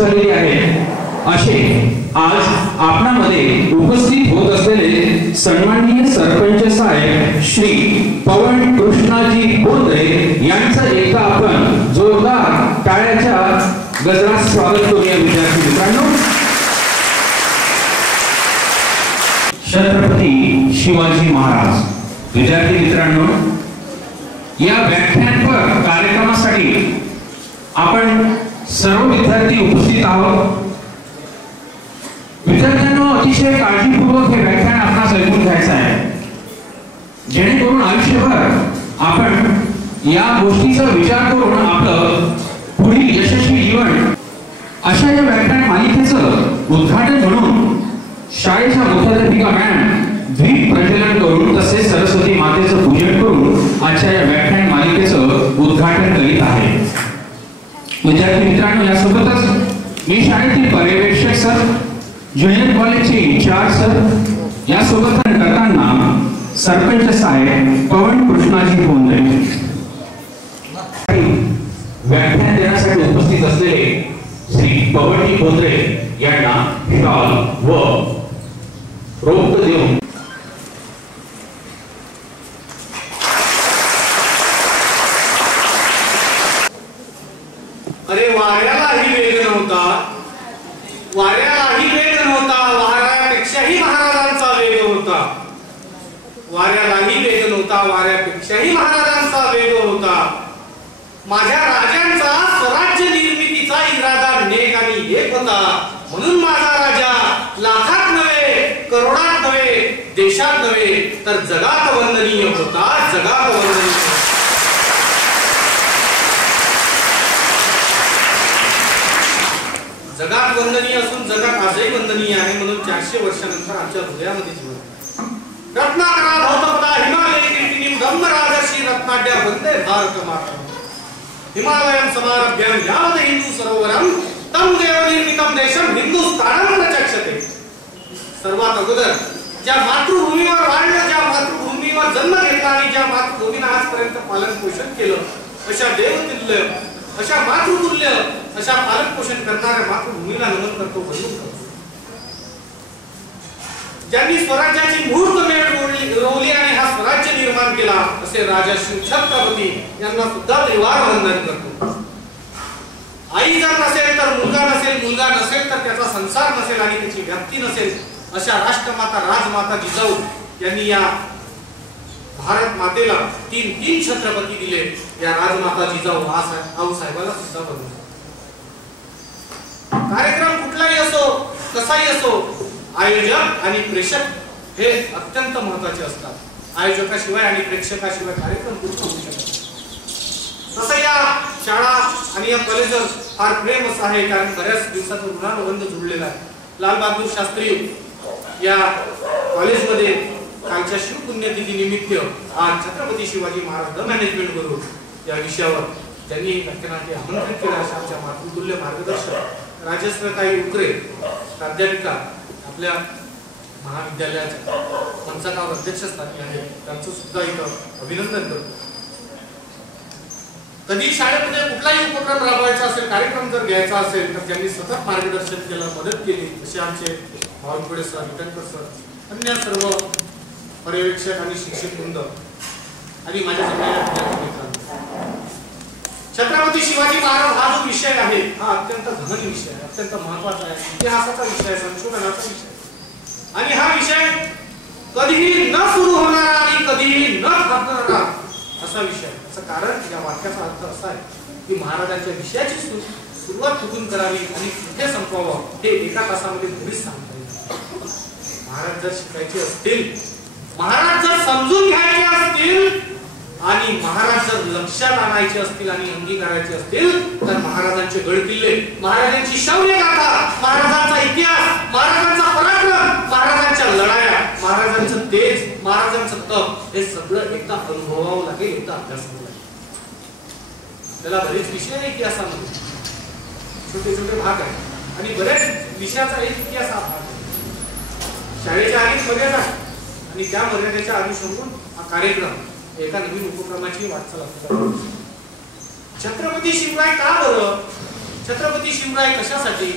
झालेली आहे असे आज आपणामध्ये उपस्थित होत असलेले सन्माननीय सरपंच साहेब श्री पवन कृष्णाजी बोंद्रे यांचं एकदा आपण जोरदार टाळ्याच्या गजरात स्वागत करूया. विद्यार्थी मित्रांनो, छत्रपती शिवाजी महाराज. विद्यार्थी मित्रांनो, या व्याख्यानपर कार्यक्रमासाठी आपण सर्व विद्यार्थी उपस्थित आहोत. विद्यार्थ्यांनो, अतिशय काळजीपूर्वक हे व्याख्यान आपणास ऐकून घ्यायचं आहे, जेणेकरून आयुष्यभर आपण या गोष्टीचा विचार करून आपलं पुढील यशस्वी जीवन. अशा या व्याख्यान मालिकेचं उद्घाटन म्हणून शाळेच्या मुख्याध्यापिका मॅडम द्वीप प्रज्वलन करून तसेच सरस्वती मातेचं पूजन करून आजच्या या व्याख्यान मालिकेचं उद्घाटन करीत आहे. विद्यार्थी मित्रांनो, यासोबतच मी शाळेतील पर्यवेक्षक सर, ज्युनियर कॉलेजचे इंचार्ज सर, यासोबत करताना सरपंच साहेब पवन कृष्णाजी बोंद्रे व्याख्यान देण्यासाठी उपस्थित असलेले श्री पवनजी बोंद्रे यांना शॉल व रोप देऊन अरे वाऱ्यालाही वेग नव्हता, वाऱ्यालाही वेग नव्हता, वाऱ्यापेक्षाही महाराजांचा वेग होता. वाऱ्यालाही वेग नव्हता, वाऱ्यापेक्षाही महाराजांचा वेग होता. माझ्या राजांचा स्वराज्य निर्मितीचा इरादा नेक आणि एक होता. म्हणून माझा राजा लाखात नव्हे, करोडात नव्हे, देशात नव्हे, तर जगात वंदनीय होता. जगात वंदनीय. जगात वंदनीय असून जगात आजही वंदनीय आहे. म्हणून 400 वर्षानंतर आमच्या हृदयामध्ये जीवन. रत्नाकरा धौतपदा हिमालय कीर्तिनीम ब्रह्म राजर्षी रत्नाढ्य वंदे भारत माता. हिमालयम समारभ्यम यावद हिंदू सरोवरम तम देव निर्मितम देशम हिंदुस्थानम प्रचक्षते. सर्वात अगोदर ज्या मातृभूमीवर वाढलं, ज्या मातृभूमीवर जन्म घेतला आणि ज्या मातृभूमीने आजपर्यंत पालन पोषण केलं, अशा देवतुल्य, अशा मातृतुल्य, अशा पालन पोषण करणाऱ्या मातृभूमीला नमन करतो, वंदन करतो. ज्यांनी स्वराज्याची मुहूर्तमेढ रोवली आणि हा स्वराज्य निर्माण केला, असे राजा शिव छत्रपती यांना सुद्धा त्रिवार वंदन करतो. आई जर नसेल तर मुलगा नसेल, मुलगा नसेल तर त्याचा संसार नसेल आणि त्याची व्याप्ती नसेल, अशा राष्ट्रमाता राजमाता जिजाऊ यांनी या भारत मातेला तीन छत्रपती दिले. या राजमाता जिजाऊ आऊसाहेबाला सुद्धा बनवले. कार्यक्रम कुठलाही असो, कसाही असो, आयोजक आणि प्रेक्षक हे अत्यंत महत्त्वाचे असतात. आयोजकाशिवाय आणि प्रेक्षकाशिवाय कार्यक्रम पूर्ण होऊ शकत नाही. तसं या शाळा आणि या कॉलेजवर फार प्रेम असं आहे, कारण बऱ्याच दिवसाचा ऋणानुबंध जुळलेला आहे. लालबहादूर शास्त्री या कॉलेजमध्ये कालच्या शिवपुण्यतिथी निमित्त आज छत्रपती शिवाजी महाराज द मॅनेजमेंट करून या विषयावर त्यांनी व्याख्यानाचे आमंत्रित केलं. अशा आमच्या मातृतुल्य मार्गदर्शक राजश्रीताई उकरे प्राध्यापिका आपल्या महाविद्यालयाच्या मंचावर अध्यक्षस्थानी आहे, त्यांचं सुद्धा इथं अभिनंदन करतो. कधी शाळेमध्ये कुठलाही उपक्रम राबवायचा असेल, कार्यक्रम जर घ्यायचा असेल तर त्यांनी सतत मार्गदर्शन केलं, मदत केली. असे आमचे भावनकुळे सर, विटणकर सर, अन्य सर्व पर्यवेक्षक आणि शिक्षक वृंद आणि माझ्या छत्रपती शिवाजी महाराज हा जो विषय आहे, हा अत्यंत गहन विषय आहे, अत्यंत महत्वाचा आहे, इतिहासाचा विषय आहे, संशोधनाचा विषय आणि हा विषय कधीही न सुरू होणारा आणि कधीही न थांबणारा असा विषय. असं कारण या वाक्याचा अर्थ असा आहे की महाराजांच्या विषयाची सुरुवात कुठून करावी आणि कुठे संपवावं हे एका तासामध्ये मुळीच सांगता येईल. महाराज जर शिकायचे असतील, महाराज जर समजून घ्यायचे असतील आणि महाराज जर लक्षात आणायचे असतील आणि अंगीकारायचे असतील तर महाराजांचे गडकिल्ले, महाराजांची शौर्य गाथा, महाराजांचा इतिहास, महाराजांचा पराक्रम, महाराजांच्या लढाया, महाराजांचं तेज, महाराजांचं तप हे सगळं एकदा अनुभवावं लागेल, एकदा अभ्यास करावा लागेल. त्याला बरेच विषय आहे इतिहासामध्ये, छोटे छोटे भाग आहेत आणि बरेच विषयाचा एक इतिहास हा भाग आहे. शाळेच्या आधीच मर्यादा आणि त्या मर्यादेच्या अनुषंगाने हा कार्यक्रम एका नवीन उपक्रमाची वाटचाल असते. छत्रपती शिवराय का बरं छत्रपती शिवराय कशासाठी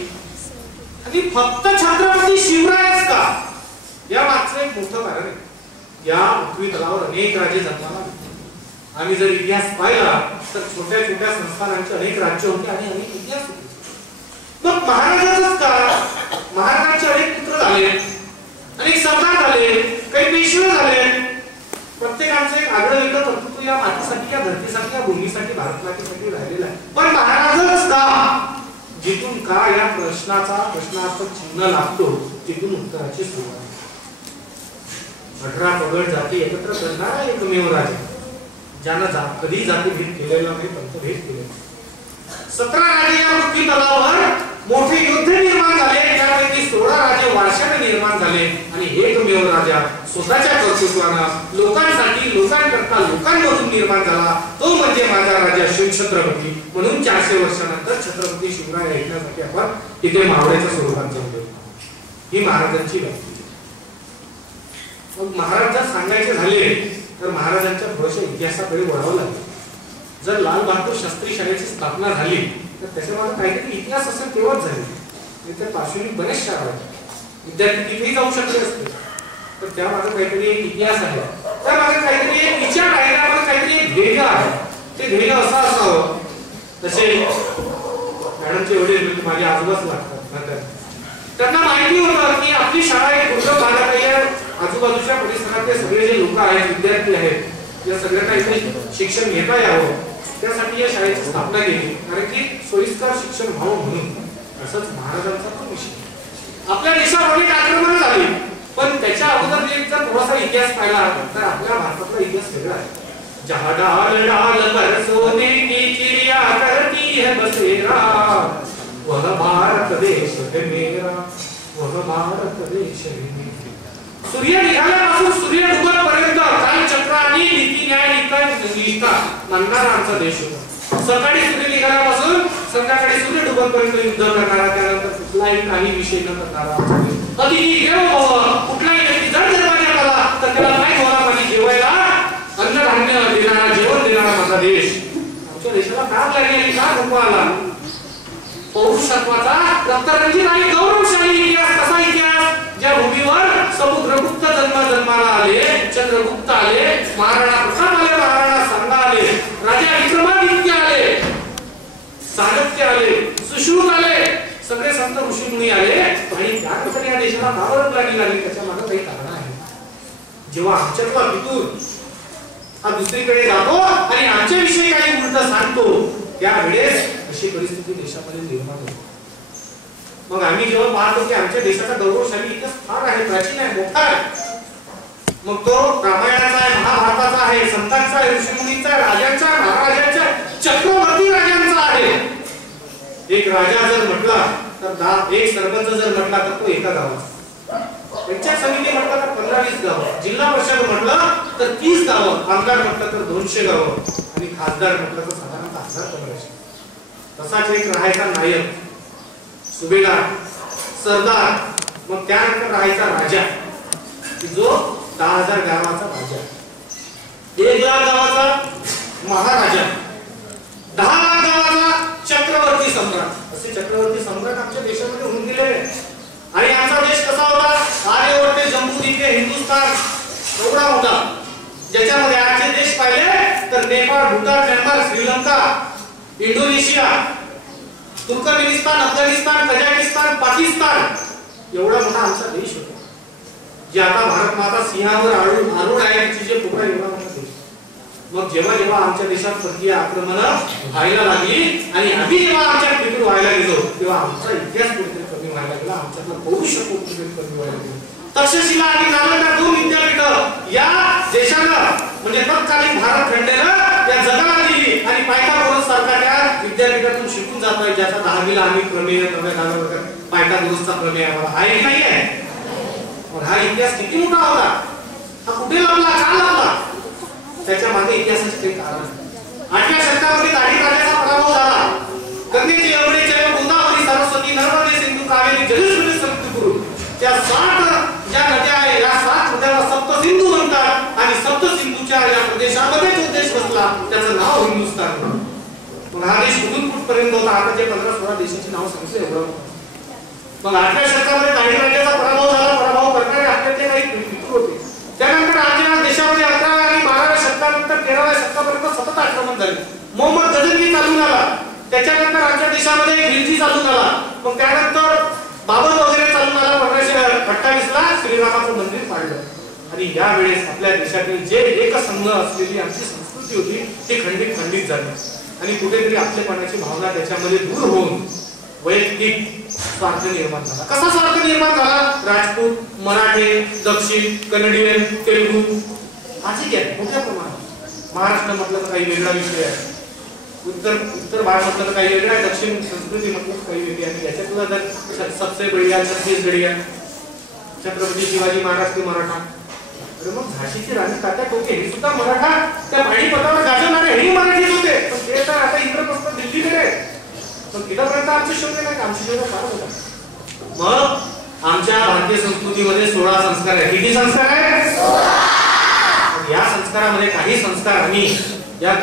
आणि फक्त छत्रपती शिवरायच का या मागचं एक मोठं कारण आहे। या पृथ्वी तलावर अनेक राजे जन्माला आले। आम्ही जर इतिहास पाहिला तर छोट्या छोट्या संस्थानांचे अनेक राज्य होते आणि अनेक इतिहास होते। मग महाराजांच का महाराजांचे अनेक पुत्र झाले, अनेक सरदार झाले, काही पेशवे झाले, प्रत्येकाचं एक आगळं वेगळं कर्तृत्व या मातीसाठी, या धरतीसाठी, या भूमीसाठी, भारत मातेसाठी राहिलेलं आहे। पण महाराजच का जिथून का या प्रश्नाचं चिन्ह लागतो तिथून उत्तराची सुरुवात। 18 पगड जाती एकत्र करणारा एकमेव राजा ज्यानं कधी जातीभेद केलेला नाही, पंथभेद केलेला। 17 राजे या पृथ्वी तलावावर मोठे योद्धे निर्माण झाले, त्यापैकी 16 राजे वारशाने निर्माण झाले आणि एकमेव राजा स्वतःच्या कर्तृत्वानं लोकांसाठी, लोकांकरता, लोकांमधून निर्माण झाला, तो म्हणजे माझा राजा शिवछत्रपती। म्हणून 400 वर्षानंतर छत्रपती शिवराय ऐकण्यासाठी आपण इथे मावळ्याच्या स्वरूपात जमलो। ही महाराजांची व्यक्ती। मग महाराज जर सांगायचे झाले तर महाराजांच्या थोड्याशा इतिहासाकडे वळावं लागेल। जर लाल बहादूर शास्त्री शाळेची स्थापना झाली तर त्याच्यामध्ये काहीतरी इतिहास असेल तेव्हाच झाली। इथे पार्श्वभूमी बरेच शाळा आहेत, विद्यार्थी तिथेही जाऊ शकले असते, तर त्यामागे काहीतरी एक इतिहास आहे, त्यामागे काहीतरी एक विचार आहे, त्यामागे काहीतरी एक ध्येय आहे। ते ध्येय असं असावं तसे मॅडमचे वडील माझे आजोबाच लागतात, त्यांना माहिती होतं की आपली शाळा एक दुर्गम भागात आहे, आजूबाजूच्या परिसरातले सगळे जे लोक आहेत, विद्यार्थी आहेत, या सगळ्यांना इथे शिक्षण घेता यावं त्यासाठी या शाळेची स्थापना केली, कारण की सोयीस्कर शिक्षण व्हावं म्हणून। असंच महाराजांचा पण विषय। आपल्या देशावर अनेक आक्रमणं झाली, पण त्याच्या अगोदर जर थोडासा इतिहास पाहिला तर आपल्या भारतातला इतिहास वेगळा आहे। जहां डाल डाल पर सोने की चिड़िया करती है बसेरा, वह भारत देश है मेरा, वह भारत देश है मेरा। सूर्य निघाल्यापासून सूर्य डुबेपर्यंत काल चक्राने नीती न्याय निष्ठा मानणारा आमचा देश होता। सकाळी सूर्य निघाल्यापासून संध्याकाळी सूर्य डुबेपर्यंत युद्ध करणारा, त्यानंतर कुठलाही काही विषय न करणारा, अतिथी देवो भव, कुठलाही व्यक्ती जर दरबारात आला तर त्याला काय ठेवला पाहिजे, जेवायला अन्नधान्य देणारा, जेवण देणारा माझा देश। आमच्या देशाला काय लागली आणि का धोका आला? पौरुषत्वाचा रक्तरंजित आणि गौरवशाली इतिहास। कसा इतिहास? ज्या भूमीवर समुद्रगुप्त जन्माला आले, चंद्रगुप्त आले, महाराणा प्रताप आले, महाराणा सांगा आले, राजा विक्रमादित्य आले, चाणक्य आले, सुश्रुत आले, सगळे संत ऋषीमुनी आले, आणि त्यानंतर या देशाला भावरत लागली, त्याच्या मागे काही कारण आहे। जेव्हा आमच्यातला पितूर हा दुसरीकडे जातो आणि आमच्याविषयी काही उलट सांगतो, त्यावेळेस अशी परिस्थिती देशामध्ये निर्माण होते। मग आम्ही जेव्हा पाहतो की आमच्या देशाचा गौरवशाली इतिहास फार आहे, प्राचीन आहे, मोठा आहे, मग तो रामायणाचा आहे, महाभारताचा आहे, संतांचा आहे, ऋषीमुनींचा आहे, राजांचा, महाराजांचा, चक्रवर्ती राजांचा आहे। एक राजा जर म्हटला तर एक सरपंच जर म्हटला तर तो एका गावाचा, पंचायत समिती म्हटलं तर 15-20 गावं, जिल्हा परिषद म्हटलं तर 30 गावं, आमदार म्हटलं तर 200 गावं, आणि खासदार म्हटलं तर साधारणतः 1000-1500। तसाच एक राहायचा नायक, सुभेदार, सरदार, मग त्यानंतर राहायचा राजा, जो 10,000 गावाचा राजा, 1 लाख गावाचा महाराजा, 10 लाख गावाचा चक्रवर्ती सम्राट। असे चक्रवर्ती सम्राट आमच्या देशामध्ये होऊन गेले। आणि आमचा देश कसा होता? आर्यवर्ते जम्बूद्वीप हिंदुस्थान एवढा होता, ज्याच्यामध्ये आजचे देश पाहिले तर Nepal, Bhutan, Myanmar, Sri Lanka, Indonesia, Turkmenistan, Afghanistan, Kazakhstan, Pakistan एवढा मोठा आमचा देश होता, जे आता भारत माता सिंहावर आरूढ आहे, तिचे पोटा एवढा मोठा देश। मग जेव्हा जेव्हा आमच्या देशात परकीय आक्रमणं व्हायला लागली आणि आम्ही जेव्हा आमच्या पितूर व्हायला गेलो, तेव्हा आमचा इतिहास कुठेतरी कमी व्हायला लागला, आमच्यातला पौरुष कुठेतरी कमी व्हायला गेला। तक्षशिला आणि नालंदा 2 विद्यापीठ या देशानं म्हणजे तत्कालीन भारत खंडेनं या जगाला दिली, आणि पायथागोरस सारख्या त्या विद्यापीठातून शिकून जात आहे, ज्याचा 10वीला आम्ही प्रमेय पायथागोरसचा प्रमेय आम्हाला आहे की नाही आहे? हा इतिहास किती मोठा होता, हा कुठे लपला, का लपला? त्याच्या मागे इतिहासाचे काही कारण आहे। 8व्या शतकामध्ये दाढी राजाचा पराभव झाला, गंगेचे, यमुनेचे, गोदावरी, सरस्वती, नर्मदे, सिंधू, कावेरी, जलस्रोत, सप्तपुरू, त्या 7 ज्या नद्या आहेत, या 7 नद्याला सप्तसिंधू म्हणतात, आणि सप्तसिंधूच्या या प्रदेशामध्ये जो देश बसला त्याचं नाव हिंदुस्थान। पण हा देश कुठून कुठपर्यंत होता. आता जे 15-16 देशाची नाव सांगितले एवढं. मग 8व्या शतकामध्ये काही राज्याचा पराभव झाला. पराभव करणारे आपल्यातले काही पितृ होते. त्यानंतर आपल्या देशामध्ये 11व्या आणि 12व्या शतकानंतर 13व्या शतकापर्यंत सतत आक्रमण झाले. मोहम्मद गजनवी चालून आला. त्याच्यानंतर आमच्या देशामध्ये खिलजी चालून आला. मग त्यानंतर बाबर वगैरे चालून आला. 1528ला श्रीरामाचं मंदिर पाडलं. आणि यावेळेस आपल्या देशातील जे एकसंघ असलेली आमची संस्कृती होती ती खंडित झाली. आणि कुठेतरी आपलेपणाची भावना त्याच्यामध्ये दूर होऊन वैयक्तिक स्वार्थ निर्माण झाला. कसा स्वार्थ निर्माण झाला? राजपूत, मराठे, दक्षिण, कन्नडियन, तेलुगू आजही आहे मोठ्या प्रमाणात. महाराष्ट्र म्हटलं तर काही वेगळा विषय आहे. उत्तर भारत म्हटलं तर काही वेगळा आहे. दक्षिण संस्कृती म्हटलं काही वेगळी आहे. याच्यातला जर सबसे बढिया छत्तीसगढिया छत्रपती शिवाजी महाराज ते मराठा. अरे मग झाशीची राणी तात्या टोके हे सुद्धा मराठा. त्या पाणीपतावर गाजवणारे हेही मराठीच होते. पण ते तर आता इंद्रप्रस्थ दिल्लीकडे आहे. पण तिथपर्यंत आमचे शोध नाही. आमचे शोध फार होता. मग आमच्या भारतीय संस्कृतीमध्ये 16 संस्कार आहेत. किती संस्कार आहेत? या संस्कारामध्ये काही संस्कार आम्ही या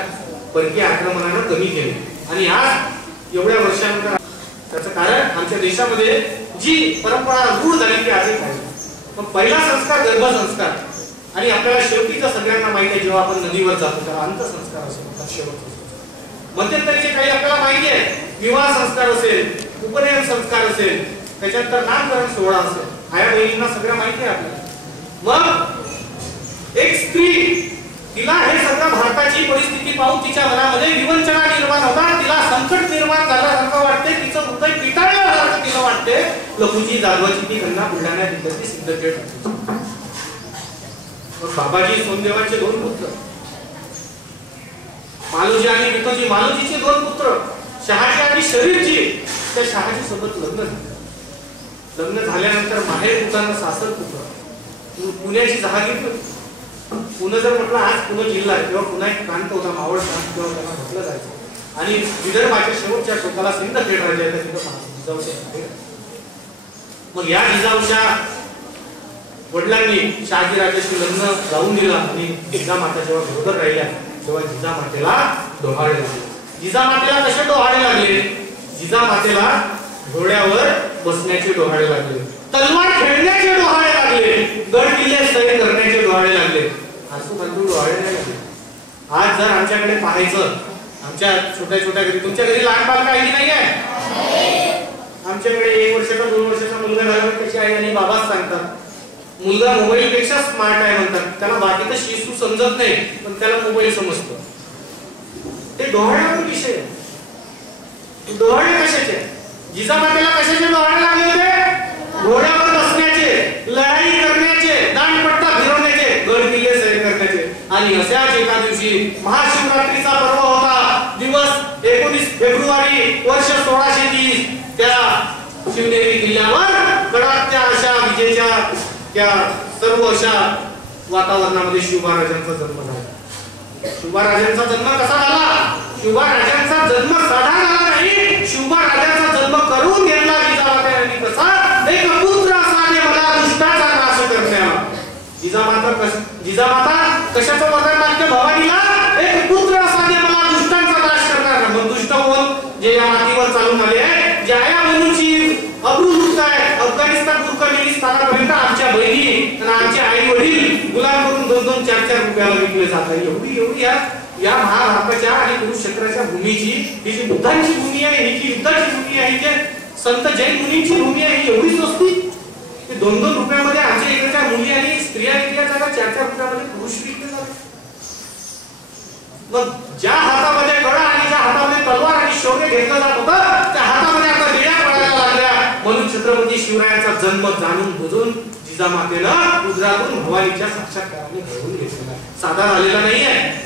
परकीय आक्रमणानं कमी केले. आणि आज एवढ्या वर्षानंतर त्याचं कारण आमच्या देशामध्ये जी परंपरा रूढ झाली ती आजही आहे. मग पहिला संस्कार गर्भसंस्कार. आणि आपल्याला शेवटी तर सगळ्यांना माहिती आहे जेव्हा आपण नदीवर जातो त्याला अंतसंस्कार असेल शेवटचा. मध्यंतरीचे काही आपल्याला माहिती आहे. विवाह संस्कार असेल, उपनयन संस्कार असेल, त्याच्यानंतर नामकरण सोहळा असेल. आया बहिणींना सगळं माहिती आहे आपल्याला. मग एक स्त्री तिला हे सगळं भारताची परिस्थिती पाहून तिच्या मनामध्ये विवंचना निर्माण होतात. तिला संकट निर्माण झाल्यासारखं वाटते. तिचं हृदय पिटाळल्यासारखं तिला वाटते. लखुजी जाधवाची ती कन्या बुलढाण्यात इकडची सिद्धटेठ होती. बाबाजी सोनदेवाचे 2 पुत्र, मालोजी आणि विठोजी. मालोजीचे 2 पुत्र शहाजी आणि शरीफजी. त्या शहाजी सोबत लग्न झालं. लग्न झाल्यानंतर माहेर पुत्र सासर पुत्र. पुण्याची जहागीर. पुणे जर म्हटलं आज पुणे जिल्हा किंवा पुन्हा एक प्रांत होता मावळ प्रांत किंवा त्याला म्हटलं जायचं. आणि विदर्भाच्या शेवटच्या टोकाला सिंदखेड राज्य आहे. तिथं जिजाऊचे. मग या जिजाऊच्या वडिलांनी शहाजी राजाशी लग्न लावून दिलं. आणि जिजामाता जेव्हा बरोबर राहिल्या तेव्हा जिजामातेला डोहाळे लागले. जिजामातेला कसे डोहाळे लागले? जिजामातेला घोड्यावर बसण्याचे डोहाळे लागले. तलवार खेळण्याचे डोहाळे लागले. गड किल्ले सैर करण्याचे डोहाळे लागले. आजूबाजू डोहाळे नाही लागले. आज जर आमच्याकडे पाहायचं आमच्या छोट्या छोट्या घरी, तुमच्या घरी लहान बालक आहे की नाही आहे? आमच्याकडे 1 वर्षाचा 2 वर्षाचा मुलगा झाल्यावर त्याची आई आणि बाबाच सांगतात. मुलगा मोबाईल पेक्षा स्मार्ट आहे म्हणतात. त्याला बाकी तर शिशू समजत नाही पण त्याला मोबाईल समजतो. ते डोहाळ्यावर विषय. डोहाळे कशाचे? जिजामातेला कशाचे डोहाळे लागले होते? घोड्यावर बसण्याचे, लढाई करण्याचे, दांडपट्टा फिरवण्याचे, गड किल्ले सैर करण्याचे. आणि अशाच एका दिवशी महाशिवरात्रीचा पर्व होता. दिवस 19 फेब्रुवारी वर्ष 1630. त्या शिवनेरी किल्ल्यावर कडाक्या अशा विजेच्या त्या सर्व अशा वातावरणामध्ये शिवबाराजांचा जन्म झाला. शिवबाराजांचा जन्म कसा झाला? शिवबाराजांचा जन्म साधा झाला नाही. शिवबाराजांचा जन्म करून घेतला जिजामातेने. कसा? एक पुत्र असाने मला दुष्टाचा नाश करण्याला. जिजामाता कशाचं वरदान मागते भवानीला? एक पुत्र असाने मला दुष्टांचा नाश करणार. मग दुष्ट कोण? जे या मातीवर चालून आले आहे, जे आया बहिणीची अब्रूलुप्त आहे. अफगाणिस्तान तुर्कमेनिस्तानापर्यंत आमच्या बहिणी आणि आमचे आई वडील गुलाम करून 2-2, 4-4 रुपयाला विकले जातात. एवढी या महाभारताच्या आणि कुरुक्षेत्राच्या भूमीची ही जी बुद्धांची भूमी आहे, ही जी युद्धाची भूमी आहे, ही जी संत जैन मुनींची भूमी आहे, ही एवढी स्वस्ती. 2-2 रुपयामध्ये आमच्या इकडच्या मुली आणि स्त्रिया विकल्या जातात. 4-4 रुपयामध्ये पुरुष विकले जातात. मग ज्या हातामध्ये गदा आणि ज्या हातामध्ये तलवार आणि शौर्य घेतलं जात होतं त्या हातामध्ये आता बेड्या पडायला लागल्या. म्हणून छत्रपती शिवरायांचा जन्म जाणून बुजून जिजामातेनं गुजरातून भवानीच्या साक्षात्काराने घडवून घेतलेला आहे. साधा झालेला नाहीये.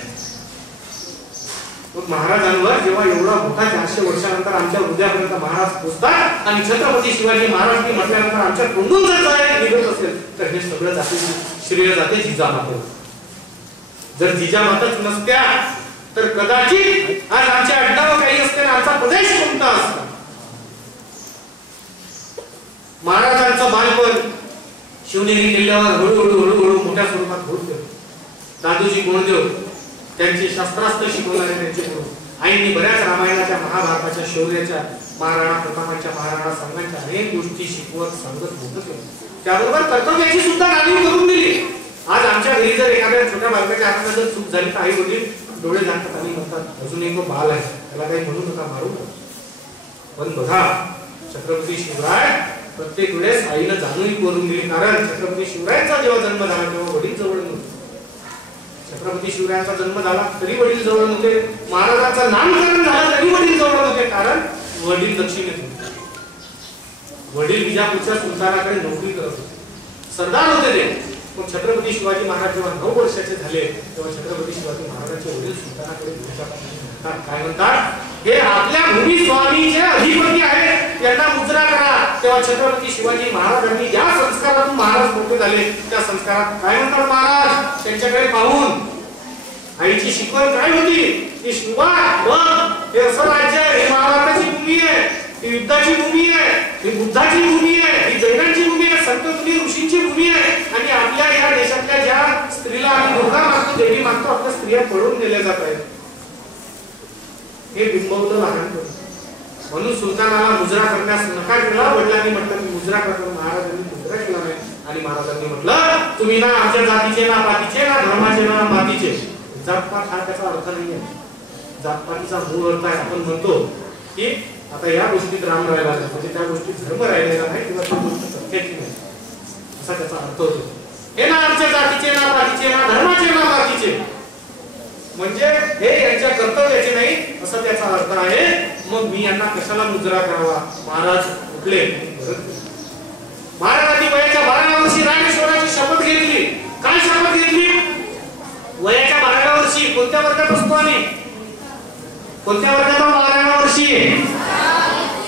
मग महाराजांवर जेव्हा एवढा मोठा 400 वर्षानंतर आमच्या हृदयापर्यंत महाराज पोहोचतात आणि छत्रपती शिवाजी महाराज की म्हटल्यानंतर आमच्या तोंडून जर काय निघत असेल तर हे सगळं जाते श्रेय जाते जिजामातेला. जर जिजामाताच नसत्या तर कदाचित आज आमच्या अड्डावर काही असते ना आमचा प्रदेश कोणता असता. महाराजांचं बालपण शिवनेरी किल्ल्यावर हळूहळू मोठ्या स्वरूपात होत गेलं. दादोजी कोंडदेव त्यांचे शस्त्रास्त्र शिकवणारे त्यांचे गुरु आईंनी बऱ्याच रामायणाच्या महाभारताच्या शौर्याच्या महाराणा प्रतापांच्या महाराणा संघांच्या अनेक गोष्टी शिकवत सांगत मोठं केलं. त्याबरोबर कर्तव्याची सुद्धा जाणीव करून दिली. आज आमच्या घरी जर एखाद्या छोट्या बालकाच्या हातात जर चूक झाली तर आई वडील डोळे झाकतात आणि म्हणतात अजून एक बाल आहे, त्याला काही म्हणू नका, मारू नका. पण बघा छत्रपती शिवराय प्रत्येक वेळेस आईला जाणीव करून दिली. कारण छत्रपती शिवरायांचा जेव्हा जन्म झाला तेव्हा वडील जवळ नव्हते. छत्रपती शिवरायांचा जन्म झाला तरी वडील जवळ नव्हते. महाराजांचं नामकरण झालं तरी वडील जवळ नव्हते. कारण वडील दक्षिणेत होते. वडील विजापूरच्या सुलतानाकडे नोकरी करत होते, सरदार होते ते. पण छत्रपती शिवाजी महाराज जेव्हा 9 वर्षाचे झाले तेव्हा छत्रपती शिवाजी महाराजांचे वडील सुलतानाकडे भेटतात. काय म्हणतात, हे आपल्या भूमी स्वामीचे अधिपती आहेत, त्यांना मुजरा करा. तेव्हा छत्रपती शिवाजी महाराजांनी ज्या संस्कारातून महाराज मोठे झाले त्या संस्कारात काय म्हणतात महाराज, त्यांच्याकडे पाहून आईची शिकवण काय होती की शिवा बघ, हे असं राज्य आहे, हे महाभारताची भूमी आहे, ही युद्धाची भूमी आहे, ही बुद्धाची भूमी आहे, ही जैनांची भूमी आहे, संत तुरी ऋषींची भूमी आहे. आणि आपल्या या देशातल्या ज्या स्त्रीला आम्ही दुर्गा मानतो, देवी मानतो, आपल्या स्त्रिया पळून नेल्या जात आहेत. हे बिंबवलं लहानपणी. म्हणून सुलतानाला मुजरा करण्यास नकार केला. वडिलांनी म्हटलं की मुजरा करतो. महाराजांनी मुजरा केला नाही. आणि महाराजांनी म्हटलं तुम्ही ना आमच्या जातीचे, ना पातीचे, ना धर्माचे, ना मातीचे. जातपात हा त्याचा अर्थ नाही आहे. जातपातीचा मूळ अर्थ आहे, आपण म्हणतो की आता या गोष्टीत राम राहिला नाही, म्हणजे त्या गोष्टीत धर्म राहिलेला नाही किंवा ती गोष्ट सत्याची नाही, असा त्याचा अर्थ होतो. हे ना आमच्या जातीचे, ना पातीचे, ना धर्माचे, ना मातीचे, म्हणजे हे यांच्या कर्तव्याचे नाही असं त्याचा अर्थ आहे. मग मी यांना कशाला मुजरा करावा. महाराज उठले. महाराजांनी वयाच्या 12व्या वर्षी रामेश्वराची शपथ घेतली. काय शपथ घेतली? वयाच्या 12व्या वर्षी. कोणत्या वर्गात असतो आम्ही? कोणत्या वर्गात? 12व्या वर्षी.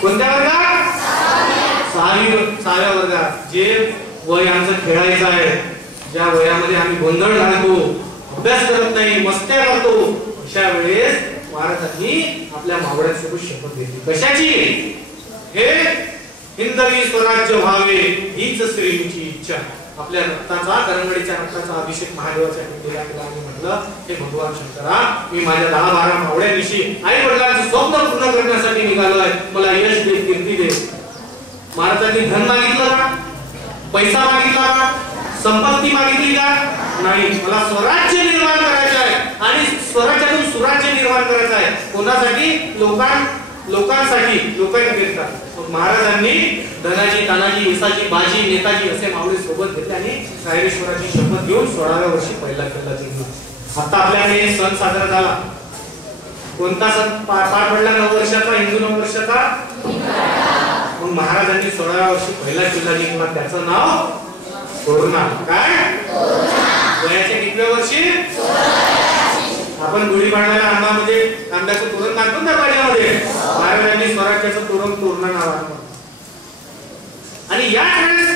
कोणत्या वर्गात? 6व्या वर्गात. जे वय आमचं खेळायचं आहे, ज्या वयामध्ये आम्ही गोंधळ घालतो, अभ्यास करत नाही, मस्त्या करतो, अशा वेळेस महाराजांनी आपल्या मावळ्यांसोबत शपथ घेतली. कशाची? हे हिंदवी स्वराज्य व्हावे हीच श्रींची इच्छा. आपल्या रक्ताचा, करंगडीच्या रक्ताचा अभिषेक महादेवाच्या पिंडीला केला. आणि म्हटलं हे भगवान शंकरा, मी माझ्या 10-12 मावळ्यांविषयी आई वडिलांचे स्वप्न पूर्ण करण्यासाठी निघालोय. मला यश दे, कीर्ती दे. महाराजांनी धन मागितलं का? पैसा मागितला का? संपत्ती मागितली का? नाही. मला स्वराज्य निर्माण करायचं आहे आणि स्वराज्यातून सुराज्य निर्माण करायचं आहे. कोणासाठी? लोकांसाठी, लोकांकरिता. महाराजांनी धनाजी, तानाजी, येसाजी, बाजी, नेताजी असे मावळे सोबत घेतले आणि रायरेश्वराची शपथ घेऊन 16व्या वर्षी पहिला किल्ला जिंकला. आता आपल्याकडे सण साजरा झाला. कोणता सण पार पडला? 9 वर्षाचा, हिंदू 9 वर्षाचा. मग महाराजांनी 16व्या वर्षी पहिला किल्ला जिंकला. त्याचं नाव तोरणा. काय? वयाच्या कितव्या वर्षी? आपण गुढी पाडव्याला आंब्याचं तोरण टाकतो ना पाण्यामध्ये. महाराजांनी स्वराज्याचं तोरण तोरणा नावानं. आणि या वेळेस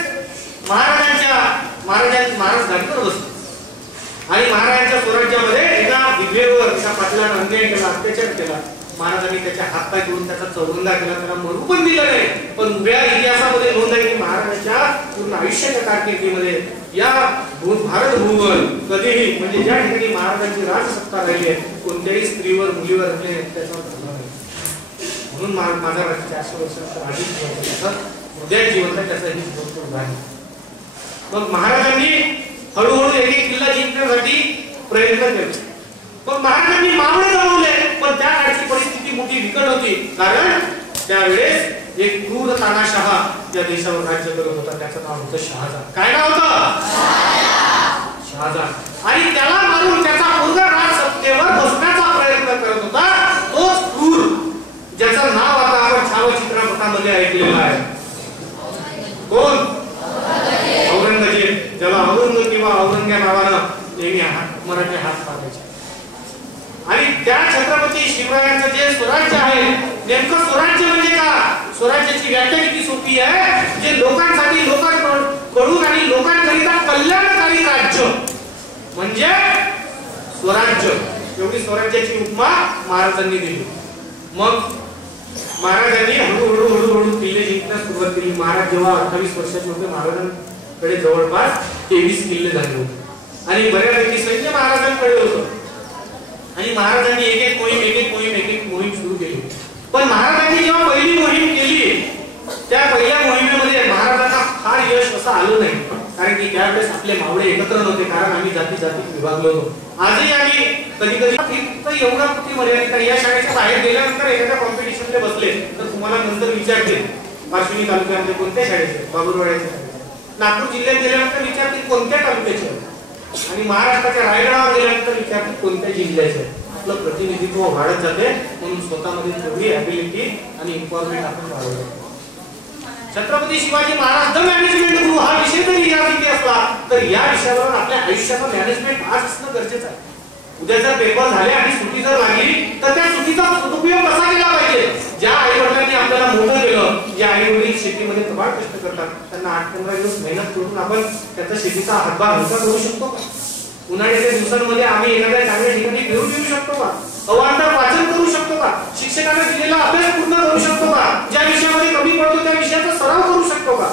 महाराज गाडीवर बसले आणि महाराजांच्या स्वराज्यामध्ये एका विधवेवर, एका पाटलानं अन्याय केला, अत्याचार केला. महाराजांनी त्याच्या हातपाय करून त्याचा चौरंगा केला, त्याला मरू पण दिलं नाही. पण उभ्या इतिहासामध्ये नोंद आहे की महाराजांच्या पूर्ण आयुष्याच्या कारकिर्दीमध्ये या भारत भूगोल कधीही, म्हणजे ज्या ठिकाणी महाराजांची राजसत्ता राहिली आहे, कोणत्याही स्त्रीवर, मुलीवर अत्याचार झाला नाही. म्हणून माझा राज्य 400 वर्षाचा आधीच उद्या जिवंत त्याचाही भरपूर झाला. मग महाराजांनी हळूहळू एक किल्ला जिंकण्यासाठी प्रयत्न केले. पण महाराजांनी मावळे जमवले. पण त्या काळची परिस्थिती मोठी बिकट होती. कारण त्यावेळेस एक क्रूर तानाशाह या देशावर राज्य करत होता. त्याचं नाव होतं शहाजहान. काय नाव होतं? शहाजहान. आणि त्याला मारून त्याचा पूर्ण राज सत्तेवर बसण्याचा प्रयत्न करत होता तोच क्रूर, ज्याचं नाव आता आपण छायाचित्रपटामध्ये ऐकलेलं आहे. कोण? औरंगजेब. ज्याला औरंग किंवा औरंग्या नावानं नेहमी मराठी हात पाडायचे. आणि त्या छत्रपती शिवरायांचं जे स्वराज्य आहे, नेमकं स्वराज्य म्हणजे का? स्वराज्याची व्याख्या किती सोपी आहे. जे लोकांसाठी, लोकांकडून आणि लोकांकरिता कल्याणकारी राज्य म्हणजे स्वराज्य. एवढी स्वराज्याची उपमा महाराजांनी दिली. मग महाराजांनी हळूहळू किल्ले जिंकण्यास सुरुवात केली. महाराज जेव्हा 28 वर्षाचे होते, महाराजांकडे जवळपास 23 किल्ले झाले होते आणि बऱ्यापैकी सैन्य महाराजांकडे होतं. आणि महाराजांनी एक एक मोहीम सुरू केली. पण महाराजांनी जेव्हा पहिली मोहीम केली त्या पहिल्या मोहिमेमध्ये महाराजांना फार यश असं आलं नाही, कारण की त्यावेळेस आपले मावळे एकत्र नव्हते, कारण आम्ही जाती विभागलो होतो. आजही आम्ही कधी कधी एवढा किती मर्यादित या शाळेच्या बाहेर गेल्यानंतर एखाद्या कॉम्पिटिशनला बसले तर तुम्हाला नंतर विचारतील पारशिवनी तालुक्यामध्ये कोणत्या शाळेचे, बाबुरवाड्याच्या शाळेचे, नागपूर जिल्ह्यात गेल्यानंतर विचारतील कोणत्या तालुक्याचे, आणि महाराष्ट्राच्या रायगडावर गेल्यानंतर विचारतील कोणत्या जिल्ह्याचे. आपलं प्रतिनिधित्व वाढत जाते, म्हणून स्वतःमध्ये तेवढी ॲबिलिटी आणि इन्फॉर्मेट आपण वाढवतो. छत्रपती शिवाजी महाराज द मॅनेजमेंट गुरु हा विषय जरी या विषयी असला तर या विषयावर आपल्या आयुष्याचं मॅनेजमेंट आज असणं गरजेचं आहे. उद्या जर पेपर झाले आणि सुट्टी जर लागली तर त्या सुट्टीचा सदुपयोग कसा केला पाहिजे. ज्या आई वडिलांनी आपल्याला मोठं केलं, ज्या आई वडील शेतीमध्ये प्रमाण कष्ट करतात, त्यांना 8-15 दिवस मेहनत करून आपण त्याचा शेतीचा हातभार हलका करू शकतो का? उन्हाळ्याच्या दिवसांमध्ये आम्ही एखाद्या चांगल्या ठिकाणी फिरून येऊ शकतो का? अवांतर वाचन करू शकतो का? शिक्षकांना दिलेला अभ्यास पूर्ण करू शकतो का? ज्या विषयामध्ये कमी पडतो त्या विषयाचा सराव करू शकतो का?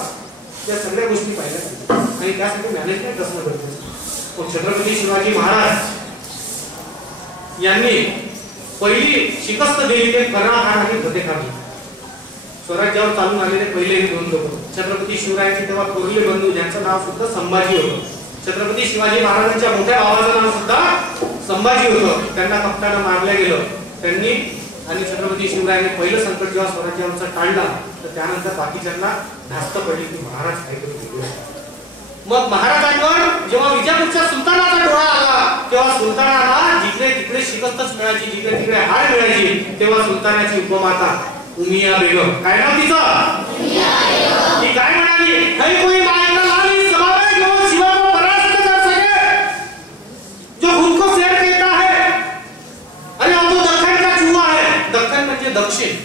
या सगळ्या गोष्टी पाहिल्या पाहिजेत आणि त्यासाठी मॅनेजमेंट असणं गरजेचं आहे. मग छत्रपती शिवाजी महाराज यांनी पहिली शिकस्त दिली ते फर्हा खान आणि फतेह खान. स्वराज्यावर चालून आलेले पहिले दोन लोक छत्रपती शिवरायांचे तेव्हा थोरले बंधू, ज्यांचं नाव सुद्धा संभाजी होतं. छत्रपती शिवाजी महाराजांच्या मोठ्या भावाचं नाव सुद्धा संभाजी होतं. त्यांना कप्तानं मारलं गेलं त्यांनी, आणि छत्रपती शिवरायांनी पहिलं संकट जेव्हा स्वराज्यावरचं टाळलं तर त्यानंतर बाकीच्यांना धास्त पडली की महाराज काहीतरी वेगळं. मग महाराजांवर जेव्हा विजापूरच्या सुलतानाचा डोळा आला तेव्हा सुलतानाला जिकडे तिकडे शिकस्तच मिळायची, जिकडे तिकडे हार मिळायची, तेव्हा सुलतानाची उपमाता उमिया बेगम, काय नाव तिचं, ती काय म्हणाली, है कोई मायका लाली समावे जो शिवा को परास्त कर सके, जो खुद को शेर कहता है, अरे वो तो दक्खन का चूहा है. दक्खन म्हणजे दक्षिण.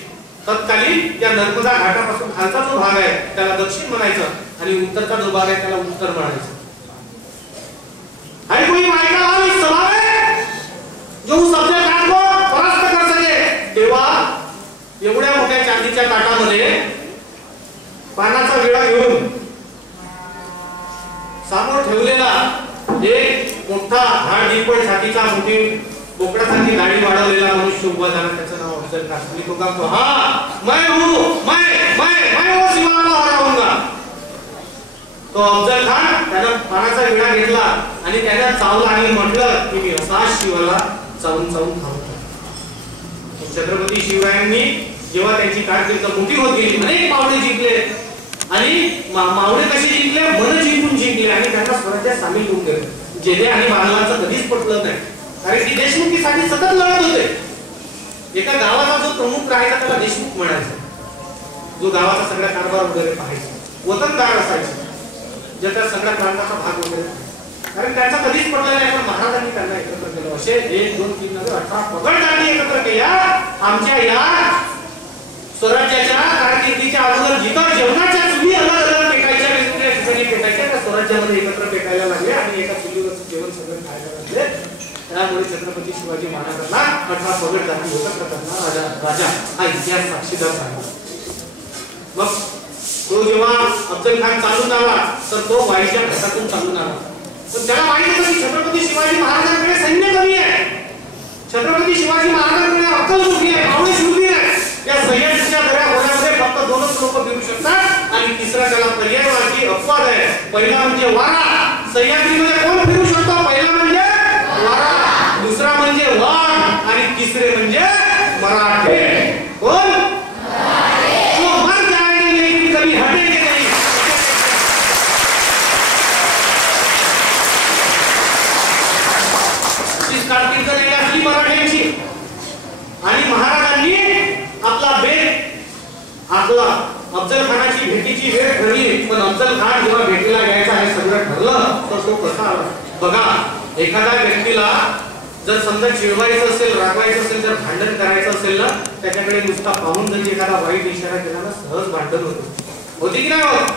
तत्कालीन या नर्मदा घाटापासून खालचा जो भाग आहे त्याला दक्षिण म्हणायचं आणि उत्तरचा जो भाग आहे त्याला उत्तर म्हणायचं. है कोई मायका लाली समावे जो उस अफजल को परास्त कर सके. तेव्हा एवढ्या मोठ्या चांदीच्या ताटामध्ये पानाचा विडा घेऊन समोर ठेवलेला एक मोठा हाडदीपट छातीचा मोठी बोकडासारखी दाढी वाढवलेला मनुष्य उभा झाला. त्याचं नाव अफजल खान. आणि तो सांगतो, हा मैं वो सिवाना हराऊंगा. तो अफजल खान त्याने पानाचा विडा घेतला आणि त्याने चावला आणि म्हटलं की मी असा शिवाला चावून खाऊ. छत्रपती शिवरायांनी जेव्हा त्यांची कारकीर्द मोठी होत गेली, अनेक मावळे जिंकले आणि मावळे कसे जिंकले, मन जिंकून जिंकले आणि त्यांना स्वराज्यात सामील होऊन गेले. जेले आणि बांगलाचं कधीच पटलं नाही, कारण की देशमुखीसाठी सतत लढत होते. एका गावाचा जो प्रमुख राहायचा त्याला देशमुख म्हणायचा, जो गावाचा सगळा कारभार वगैरे पाहायचा, वतनदार असायचा, जे त्या सगळ्या प्रांताचा भाग वगैरे, कारण त्यांचा कधीच पडला नाही. पण महाराजांनी त्यांना एकत्र केलं. असे 1, 2, 3, 18 पगडदांडी एकत्र केल्या. आमच्या या स्वराज्याच्या कारकिर्दीच्या अगोदर जिथं जेवणाच्या चुली अलग पेटायच्या, वेगवेगळ्या ठिकाणी पेटायच्या, त्या स्वराज्यामध्ये एकत्र पेटायला लागले आणि एका चुलीवरचं जेवण सगळं खायला लागले. त्यामुळे छत्रपती शिवाजी महाराजांना 18 पगडदांडी एकत्र करणारा राजा हा इतिहास साक्षीदार झाला. मग तो जेव्हा अफजल खान चालून आला तर तो वाईच्या घाटातून चालून आला. पण त्याला माहिती होतं की छत्रपती शिवाजी महाराजांकडे सैन्य कमी आहे, छत्रपती शिवाजी महाराजांकडे अक्कल मोठी आहे, मावळे शूरवीर आहे. त्या सह्याद्रीच्या दऱ्या होण्यामध्ये फक्त 2च लोक फिरू शकतात आणि तिसरा त्याला पर्यायवाची अपवाद आहे. पहिला म्हणजे वारा. सह्याद्रीमध्ये कोण फिरू शकतो? पहिला म्हणजे वारा, दुसरा म्हणजे वाघ आणि तिसरे म्हणजे मराठे. कोण? जो मर जाएंगे लेकिन कभी हटेंगे नहीं. कारकीर्द नाही असली मराठ्यांची. आणि महाराजांनी आपला बेट, आपला अफजल खानाची भेटीची वेळ ठरली. पण अफजल खान जेव्हा भेटीला घ्यायचा हे सगळं ठरलं तर तो कसा आला बघा. एखाद्या व्यक्तीला जर समजा चिडवायचं असेल, रागवायचं असेल, जर भांडण करायचं असेल ना, त्याच्याकडे नुसता पाहून जर एखादा वाईट इशारा केला ना सहज भांडण होते की नाही होत?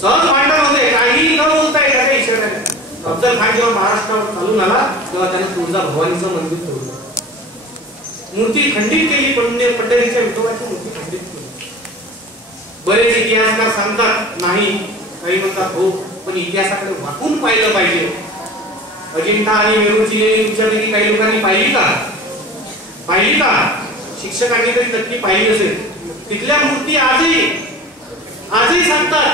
सहज भांडण होते, काही न बोलता एखाद्या इशाऱ्याने. अफजल खान जेव्हा महाराष्ट्रावर चालून आला तेव्हा त्याने तुळजा भवानीचं मंदिर तोडलं, मूर्ती खंडित केली, पंढरीच्या विठोबाची मूर्ती खंडित केली. बरेच इतिहासकार सांगतात नाही, काही म्हणतात हो, पण इतिहासाकडे वाकून पाहिलं पाहिजे. अजिंठा आणि वेरूळची लेणी तुमच्यापैकी काही लोकांनी पाहिली का? शिक्षकांनी तरी नक्की पाहिली असेल. तिथल्या मूर्ती आजही सांगतात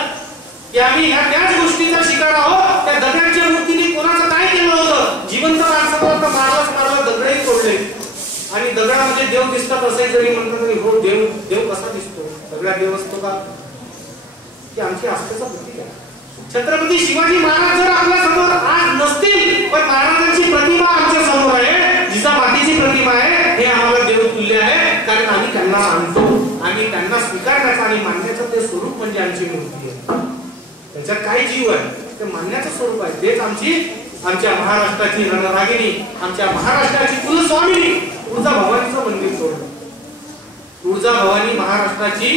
की आम्ही ह्या त्याच गोष्टीचा शिकार आहोत. त्या दगडांच्या मूर्तीने कोणाचं काय केलं होतं? जिवंत माणसाला तर मारलं, दगडही तोडले आणि दगडामध्ये देव दिसतात असे जरी म्हणतात, हो देव कसा दिसतो? दगडात देव असतो का? की आमची आस्थेचा प्रतीक आहे. छत्रपती शिवाजी महाराज जर आपल्या समोर आज नसतील, पण महाराजांची प्रतिमा आमच्या समोर आहे, जिजामातेची प्रतिमा आहे, हे आम्हाला देवतुल्य आहे. कारण आम्ही त्यांना मानतो आणि त्यांना स्वीकारण्याचं आणि मानण्याचं ते स्वरूप म्हणजे आमची मूर्ती आहे. त्याच्यात काय जीव आहे ते मानण्याचं स्वरूप आहे. तेच आमच्या महाराष्ट्राची रणरागिणी, आमच्या महाराष्ट्राची कुलस्वामिनी तुळजाभवानीचं मंदिर तोडलं. तुळजाभवानी महाराष्ट्राची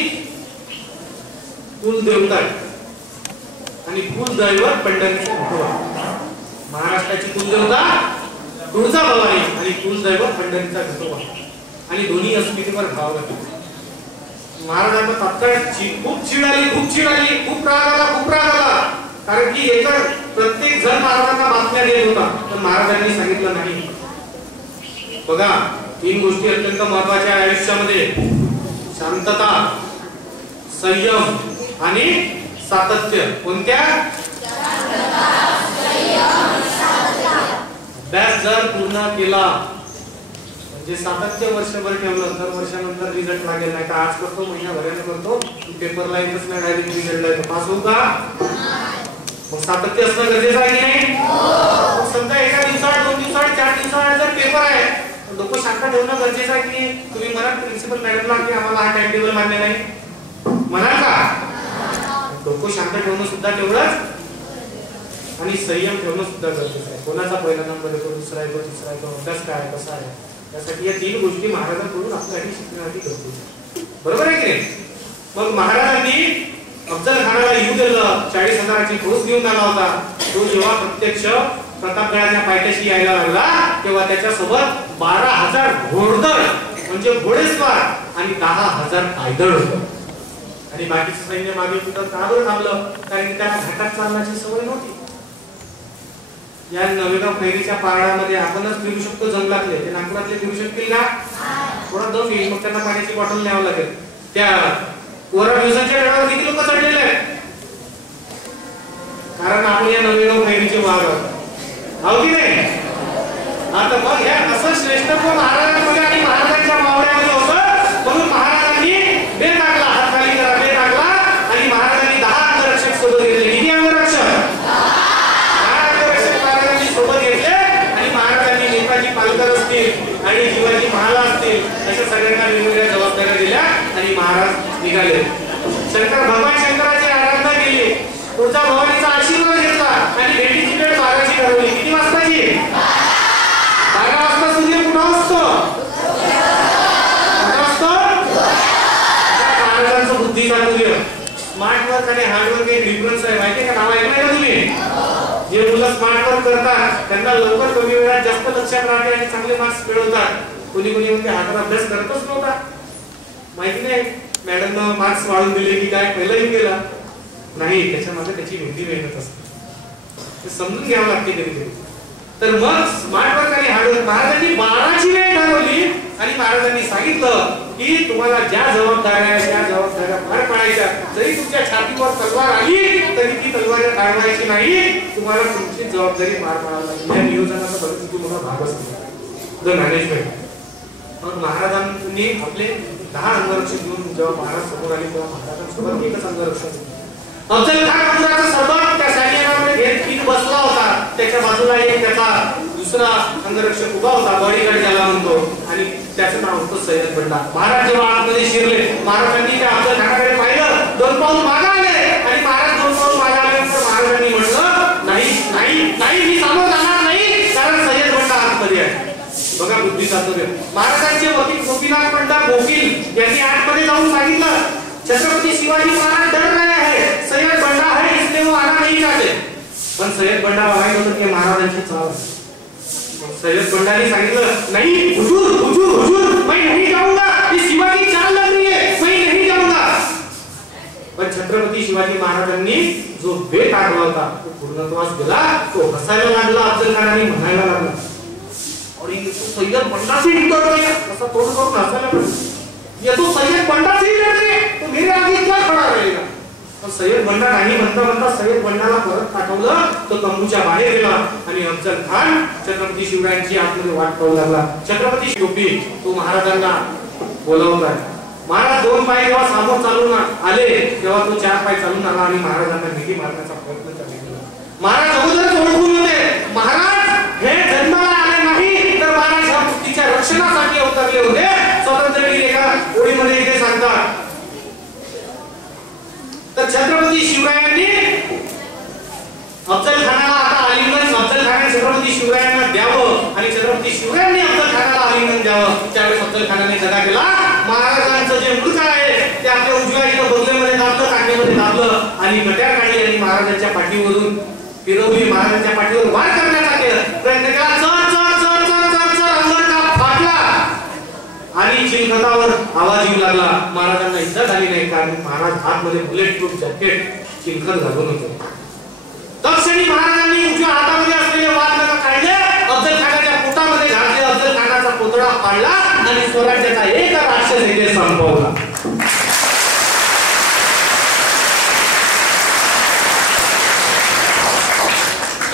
कुलदेवता आहे आणि कुलदैवत पंढरीचा विठोबा. महाराष्ट्राची कुलदेवता तुळजाभवानी आणि कुलदैवत पंढरीचा विठोबा आणि दोन्ही अस्मितेवर भाव घातला. महाराजांना तात्काळ खूप चिड आली, खूप राग आला. कारण की एकतर प्रत्येक जण महाराजांना बातम्या देत होता, पण महाराजांनी सांगितलं नाही. बघा, 3 गोष्टी अत्यंत महत्त्वाच्या आहेत आयुष्यामध्ये: शांतता, संयम आणि सातत्य. कोणत्या? अभ्यास जर पूर्ण केला म्हणजे सातत्य वर्षभर ठेवलं तर वर्षानंतर रिझल्ट लागेल. नाही तर आज करतो, महिनाभराने करतो, पेपरला येतच नाही, डायरेक्ट रिझल्टला येतो, पास होऊ का? मग सातत्य असणं गरजेचं आहे की नाही? समजा एका दिवसात, 2 दिवसात, 4 दिवसात जर पेपर आहे, डोकं शांत ठेवणं गरजेचं आहे की नाही? तुम्ही म्हणाल प्रिन्सिपल मॅडमला की आम्हाला हा टाइम टेबल मान्य नाही, म्हणाल का? डोकं शांत ठेवणं सुद्धा तेवढंच आणि संयम ठेवणं सुद्धा गरजेचं आहे. कोणाचा पहिला नंबर येतो, दुसरा येतो, तिसरा येतो, अभ्यास काय कसा आहे, त्यासाठी या 3 गोष्टी महाराजांकडून आपल्यासाठी शिकण्यासाठी गरजेच्या. बरोबर आहे की नाही? मग महाराजांनी अफजल खानाला येऊ दिलं, 40,000ची फौज घेऊन आला होता. तो जेव्हा प्रत्यक्ष प्रतापगडाच्या पायथ्याशी यायला लागला तेव्हा त्याच्यासोबत 12,000 घोडदळ म्हणजे घोडेस्वार आणि 10,000 पायदळ होतं. आणि बाकीचं सैन्य मागे कुठं का बरं थांबलं? कारण त्याला घाटात चालण्याची सवय नव्हती. या नवेगाव खैरीच्या पारडामध्ये आपणच फिरू शकतो, जंगलातले ते नागपुरातले फिरू शकतील का? थोडा दम येईल, मग त्यांना पाण्याची बॉटल न्यावं लागेल. त्या कोरा दिवसाच्या वेळावर किती लोक चढलेले आहेत? कारण आपण या नवेगाव खैरीचे वाघ आहोत की नाही? आता मग या असं श्रेष्ठत्व महाराजांमध्ये आणि महाराजांच्या मावळ्यामध्ये होतं, म्हणून महाराजांनी बे टाकला, हात खाली करा, बे टाकला आणि महाराजांनी 10 अंगरक्षक सोबत घेतले. किती अंगरक्षक? 10 अंगरक्षक महाराजांनी सोबत घेतले आणि महाराजांनी नेताजी पालकर असतील आणि शिवाजी महाराज असतील अशा सगळ्यांना वेगवेगळ्या जबाबदाऱ्या दिल्या आणि महाराज निघाले. भगवान शंकराची आराधना केली, तुळजाभवानीचा आशीर्वाद घेतला आणि भेटीची वेळ 12ची ठरवली. किती वाजताची? 12 वाजता सूर्य कुठं असतो? महाराजांचं बुद्धीचा सूर्य. स्मार्ट वर्क आणि हार्ड वर्क एक डिफरन्स आहे, माहितीये का? नाव ऐकलंय का तुम्ही? जे मुलं स्मार्ट वर्क करतात त्यांना लवकर कमी वेळात जास्त लक्षात राहते आणि चांगले मार्क्स मिळवतात. कोणी म्हणते हातात अभ्यास करतच नव्हता, माहिती नाही, मॅडम मार्क्स वाढून दिले की काय पहिलंही केलं नाही, त्याच्यामध्ये त्याची बुद्धी मेहनत असते, ते समजून घ्यावं लागते कधी. तर मग स्मार्ट वर्क आणि हार्ड वर्क महाराजांनी 12ची वेळ ठरवली आणि महाराजांनी सांगितलं की तुम्हाला ज्या जबाबदाऱ्या त्या जबाबदाऱ्या पार पाडायच्या. जरी तुमच्या छातीवर तलवार आली तरी ती तलवार काढवायची नाही, तुम्हाला तुमची जबाबदारी पार पाडावी लागेल. या नियोजनाचा भरपूर मोठा भाग असतो द मॅनेजमेंट. मग महाराजांनी आपले 10 अंगरक्षक घेऊन जेव्हा महाराज समोर आले तेव्हा महाराजांसोबत एकच अंगरक्षक अफजल खान अब्दुल्लाचा सरदार त्या सैन्यामध्ये घेत बसला होता. त्याच्या बाजूला एक त्याचा दुसरा अंगरक्षक उभा होता, बॉडीगार्ड ज्याला म्हणतो, आणि त्याचं नाव होतं सय्यद बंडा. महाराज जेव्हा आतमध्ये शिरले, महाराजांनी त्या अफजल खानाकडे पाहिलं, 2 पाऊल मागे आले आणि महाराज 2 पाऊल मागे आल्यानंतर महाराजांनी म्हटलं नाही नाही नाही, मी सामोरं जाणार नाही, कारण सय्यद बंडा आतमध्ये आहे. बघा बुद्धीचा सूर्य. महाराजांचे वकील गोपीनाथ पंडित गोकील यांनी आतमध्ये जाऊन सांगितलं छत्रपति शिवाजी महाराज डर रहे हैं, सैयद बंडा है इसलिए वो आना नहीं चाहते. पण सैयद बंडा बघायचं होतं की महाराजांची चाल. सैयद बंडाने सांगितलं नहीं हुजूर हुजूर हुजूर मैं नहीं जाऊंगा, ये शिवाजी चाल लग रही है, मैं नहीं जाऊंगा. पण छत्रपती शिवाजी महाराजांनी जो बेत आखला होता तो पूर्णत्वास गेला. तो हसायला लागला अफजल खानाने, म्हणायला लागला और ये तो सैयद बंडा से ही डर गया, ऐसा तोड़ करून हसायला लागला. ये तो सैयद बंडा से ही डर गए, तो मेरे आगे क्या खड़ा रहेगा. पण सैयद बंडा नाही म्हणता सैयद बंडाला परत पाठवलं. तो तंबूच्या बाहेर गेला आणि अफजल खान छत्रपती शिवरायांची आतमध्ये वाट पाहू लागला. छत्रपती शिवपी तो महाराजांना बोलावला. महाराज 2 पाय जेव्हा समोर चालून आले तेव्हा तो 4 पाय चालून आला आणि महाराजांना मिठी मारण्याचा प्रयत्न केला. महाराज अगोदरच ओळखून होते, महाराज हे जन्माला आले नाही तर महाराज ह्या मुक्तीच्या रक्षणासाठी अवतरले होते. स्वातंत्र्यवीर एका ओळीमध्ये इथे सांगतात. तर छत्रपती शिवरायांनी अफजल खानाला आता आलिंगन, अफजल खानाने छत्रपती शिवरायांना द्यावं आणि छत्रपती शिवरायांनी अफजल खानाला आलिंगन द्यावं. त्यावेळेस अफजल खानाने दगा केला. महाराजांचं जे मुलगा आहे ते आपल्या उजव्या इथं बंगल्यामध्ये दाबलं, कांड्यामध्ये दाबलं आणि गट्या काढली आणि महाराजांच्या पाठीवरून फिरवली. महाराजांच्या पाठीवर वार करण्याचा प्रयत्न केला. अंगण फाटला आणि चिलखतावर आवाज येऊ लागला. महाराजांना इज्जत झाली नाही कारण महाराज हातमध्ये बुलेट प्रूफ जॅकेट चिलखत घालून होते. तत्क्षणी महाराजांनी उजव्या हातामध्ये असलेले वाघनख काढले, अफजल खानाच्या पोटामध्ये घातले. अफजल खानाचा पुतळा पाडला आणि स्वराज्याचा एक राक्षस इथे संपवला.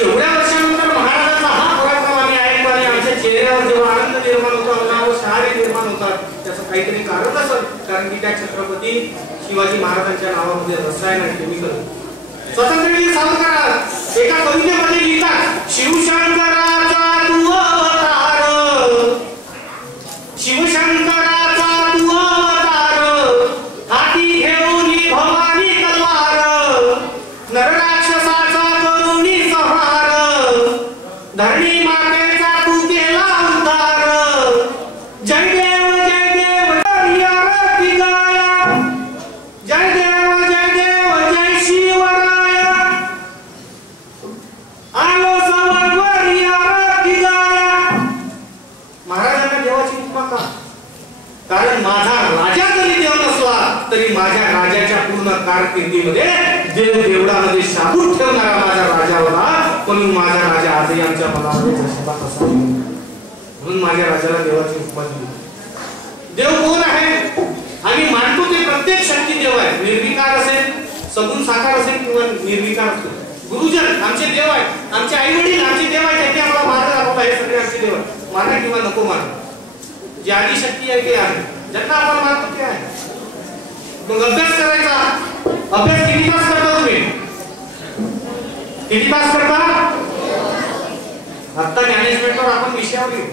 एवढ्या वर्षानंतर महाराजांचा हा पराक्रम आम्ही ऐकताना आमच्या चेहऱ्यावर जेव्हा आनंद निर्माण होता, मनावर शहारे निर्माण होतात, त्याचं काहीतरी कारण असेल. कारण की त्या छत्रपती शिवाजी महाराजांच्या नावामध्ये रसायन आणि केमिकल. स्वातंत्र्यवीर सावरकर एका कवितेमध्ये लिहितात, शिवशंकराचा तू अवतार, शिवशंकराचा तू अवतार, हाती घेऊन भवानी तलवार, नरराक्षसाचा करुणी संहार, धरणी मातेचा तू केला उद्धार, जय देव जय देव जय आरती गाया, जय देव जय देव जय शिवराया, आलो समर्पण आरती गाया. महाराजांना देवाची उपमा का? कारण माझा राजा जरी देव नसला तरी माझ्या राजाच्या पूर्ण कारकिर्दीमध्ये देव देवळामध्ये शाबूत ठेवणारा माझा राजा होता. म्हणून माझा राजा आजही आमच्या मनामध्ये जशाचा तसा आहे. म्हणून माझ्या राजाला देवाची उपमा दिली. देव कोण आहे? आम्ही मानतो ते प्रत्येक शक्ती देव आहे. निर्विकार असेल, सगुण साकार असेल किंवा निर्विकार असेल. गुरुजन आमचे देव आहेत, आमचे आई वडील आमचे देव आहेत, त्यांनी आम्हाला मार्ग दाखवला. हे सगळे आमचे देव आहेत. माना किंवा नको माना, जी आधी शक्ती आहे ते आहे, ज्यांना आपण मानतो ते आहे. मग अभ्यास करायचा. अभ्यास किती तास करता तुम्ही? किती तास करता? आता मॅनेजमेंटवर आपण विषयावर येऊ.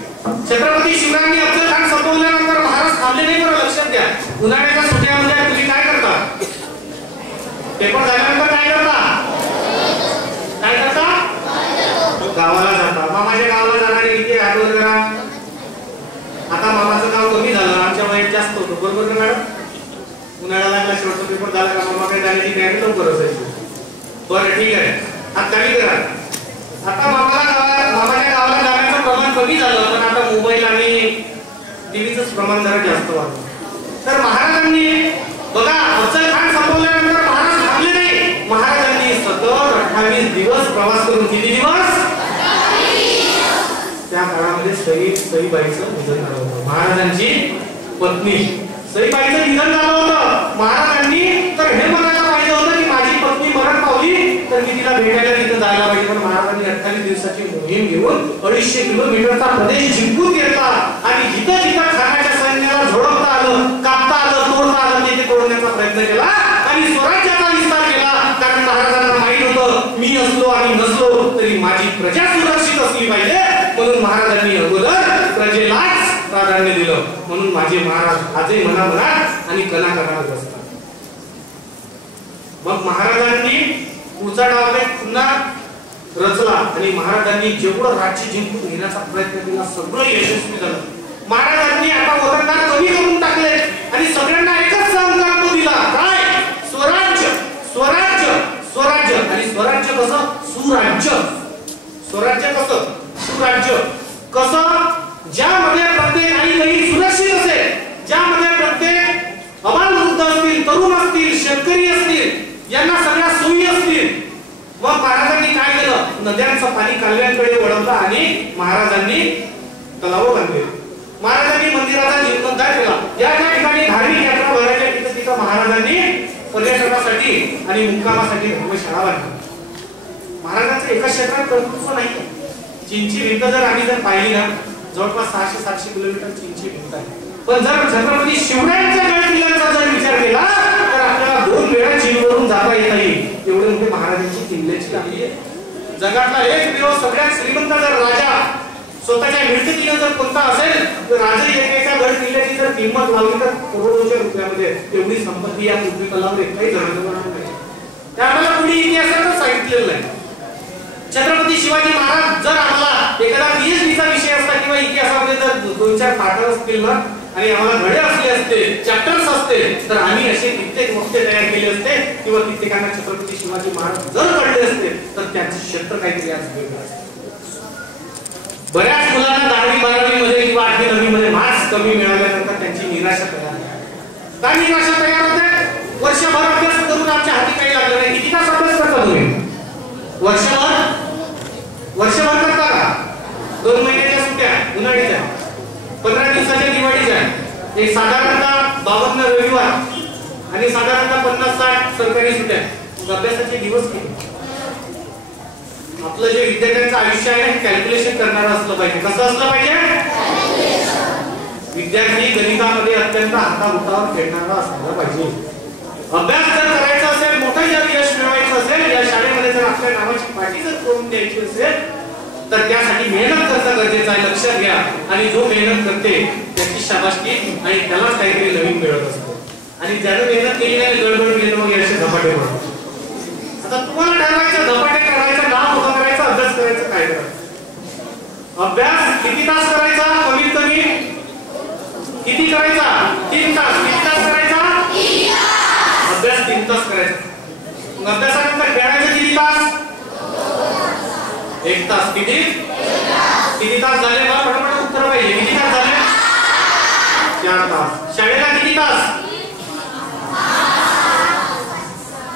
छत्रपती शिवरायांनी अफजल खान संपवल्यानंतर महाराज थांबले नाही. बरं लक्षात घ्या, उन्हाळ्याच्या सुट्ट्यामध्ये तुम्ही काय करता? पेपर झाल्यानंतर काय करता? काय करता? गावाला जाता. मामाच्या गावाला जाणारे किती हात वर करा. आता मामाचं गाव कमी झालं, आमच्या वयात जास्त होतं. बरोबर ना मॅडम? उन्हाळा लागला, शेवटचा पेपर झाला का मामाकडे जाण्याची तयारी लवकर असायची. बरं ठीक आहे, हात खाली करा. आता मामाच्या गावाला जाण्याचं प्रमाण कमी झालं, पण आता मोबाईल आणि टीव्हीचं प्रमाण जरा जास्त वाढलं. तर महाराजांनी बघा, अफजल खान संपवल्यानंतर महाराज थांबले नाही. महाराजांनी सतत 28 दिवस प्रवास करून, किती दिवस? त्या काळामध्ये सईबाईचं निधन झालं होतं. महाराजांची पत्नी सईबाईचं निधन झालं होतं. महाराजांनी तर हे म्हणायला पाहिजे होतं की माझी पत्नी मरण पावली तर मी तिला भेटायला तिथं जायला पाहिजे. पण महाराजांनी 28 दिवसाची मोहीम घेऊन 250 किलोमीटरचा प्रदेश जिंकून घेतला आणि जिथं जिथं खानाच्या सैन्याला झोडपता आलं, कापता आलं, तोडता आलं, तिथे तोडण्याचा प्रयत्न केला आणि स्वराज्याचा विस्तार केला. कारण महाराजांना माहित होतं मी असलो आणि नसलो तरी माझी प्रजा सुरक्षित असली पाहिजे. म्हणून महाराजांनी अगोदर प्रजेलाच प्राधान्य दिलं. म्हणून माझे महाराज आजही मनामनात आणि कणाकणात असतात. मग महाराजांनी पुढचा डाव पुन्हा रचला आणि महाराजांनी जेवढं राज्य जिंकून घेण्याचा प्रयत्न केला सगळं यशस्वी झालं. महाराजांनी आता वतनदार कमी करून टाकले आणि सगळ्यांना एकच संकल्प दिला, काय? स्वराज्य, स्वराज्य, स्वराज्य. आणि स्वराज्य कसं? सुराज्य. स्वराज्य कसं? सुराज्य. कसं? ज्यामध्ये प्रत्येक आई बहीण सुरक्षित असेल, ज्यामध्ये प्रत्येक अबालवृद्ध असतील, तरुण असतील, शेतकरी असतील, मग महाराजांनी काय केलं, नद्यांचं पाणी कालव्यांकडे वळवलं आणि महाराजांनी तलाव बांधले. महाराजांनी मंदिराचा जीर्णोद्धार केला. ज्या ज्या ठिकाणी धार्मिक यात्रा भरायच्या तिथं तिथं महाराजांनी पर्यटनासाठी आणि मुक्कामासाठी धर्मशाळा बांधली. महाराजांचं एका क्षेत्रात कर्तृत्व नाही. चीनची भिंत जर आम्ही पाहिली ना, जवळपास 600-700 किलोमीटर चीनची भिंत आहे. पण जर छत्रपती शिवरायांच्या गड किल्ल्यांचा जर विचार केला तर आपल्याला 2 वेळा चीनवरून जाता येत नाही. एवढे मोठे महाराजांची किल्ल्याची लांबी आहे. जगातला एकमेव सगळ्यात श्रीमंत जर राजा स्वतःच्या मिळकतीने जर कोणता असेल तर राजे एकेका गड किल्ल्याची जर किंमत लावली तर करोडोच्या रुपयामध्ये एवढी संपत्ती या पृथ्वी तलावर एकही जणांना नाही. त्या आम्हाला कुणी इतिहासातच सांगितलेलं नाही. छत्रपती शिवाजी महाराज जर आम्हाला एखादा पीएचडीचा विषय असता किंवा इतिहासामध्ये जर 2-4 पाठ असतील ना आणि आम्हाला धडे असले असते, चॅप्टर्स असते, तर आम्ही असे कित्येक वक्ते तयार केले असते किंवा कित्येकांना छत्रपती शिवाजी महाराज जर कळले असते तर त्यांचे क्षेत्र काहीतरी आज वेगळं असते. बऱ्याच मुलांना 10वी-12वी मध्ये किंवा 8वी-9वी मध्ये मार्क्स कमी मिळाल्यानंतर त्यांची निराशा तयार होते. काय निराशा तयार होते? वर्षभर अभ्यास करून आमच्या हाती काही लागलं नाही. किती तास अभ्यास करता तुम्ही? वर्षभर करता का? 2 महिन्याच्या सुट्ट्या उन्हाळीच्या, 15 दिवसाच्या दिवाळीच्या, एक साधारणतः 52 रविवार आणि साधारणतः 50-60 सरकारी सुट्ट्या. अभ्यासाचे दिवस किती? आपलं जे विद्यार्थ्यांचं आयुष्य आहे कॅल्क्युलेशन करणारं असलं पाहिजे. कसं असलं पाहिजे? विद्यार्थी गणितामध्ये अत्यंत हाताबुटावर खेळणारा असला पाहिजे. अभ्यास जर करायचा असेल, मोठं जर यश मिळवायचं असेल, या शाळेमध्ये जर आपल्या नावाची पाठी जर करून द्यायची असेल तर त्यासाठी मेहनत करणं गरजेचं आहे. लक्षात घ्या. आणि जो मेहनत करते त्याची शाबासकी आणि त्यालाच काहीतरी नवीन मिळत असतं. आणि ज्यानं मेहनत केली नाही गडबड केली मग यश झपाटे पडतात. आता तुम्हाला ठरवायचं झपाटे करायचं, नाव मोठं करायचं, अभ्यास करायचं, काय करायचं? अभ्यास किती तास करायचा? कमीत कमी किती करायचा? 3 तास. किती तास करायचा? अभ्यास 3 तास करायचा. मग अभ्यासानंतर खेळायचं किती तास? 1 तास. किती तास झाले? मला फटाफट उत्तर पाहिजे. किती तास झाले? 4 तास. शाळेला किती तास?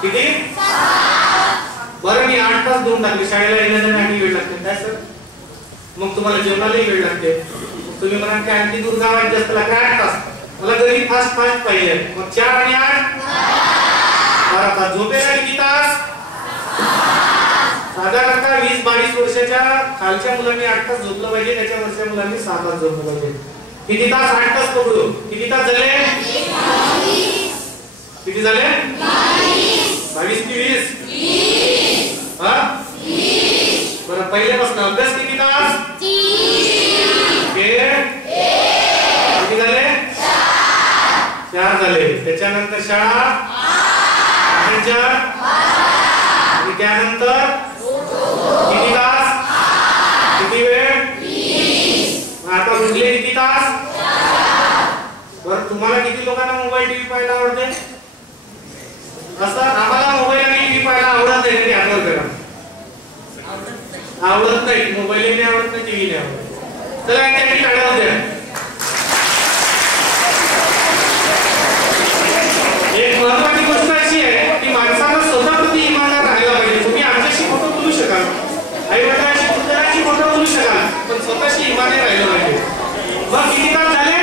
किती? बरं मी 8 तास देऊन टाकले. शाळेला येण्यासाठी वेळ लागते काय सर? मग तुम्हाला जेवणालाही वेळ लागते. तुम्ही म्हणाल की आणखी दूर गावात जास्त लागते 8 तास. मला घरी फास्ट पाहिजे. मग 4 आणि 8 12 तास. झोपेला किती तास? साधारणतः 20-22 वर्षाच्या खालच्या मुलांनी 8 तास झोपलं पाहिजे. त्याच्या वरच्या मुलांनी 6 तास झोपलं पाहिजे. किती तास? 8 तास पकडू. किती तास झाले? किती झाले? 22 की 20? बरं पहिल्यापासून अभ्यास किती तास? किती झाले? 4 झाले. त्याच्यानंतर शाळा आणि त्यानंतर किती तास? किती वेळ? आता उरले किती तास? बरं तुम्हाला किती लोकांना मोबाईल टीव्ही पाहायला आवडते? असं आम्हाला मोबाईल आणि टीव्ही पाहायला आवडत नाही. आठवण करा. आवडत नाही. मोबाईल नाही आवडत नाही, टीव्ही नाही आवडत. चला त्यांनी काढा होत्या. एक महत्वाची गोष्ट अशी आहे की माणसाला स्वतःप्रती इमानदार राहायला पाहिजे. तुम्ही आमच्याशी खोटं बोलू शकाल, आई वडिलांशी पुत्रांशी खोटं बोलू शकाल, पण स्वतःशी इमानदार राहिलं पाहिजे. मग किती तास झाले?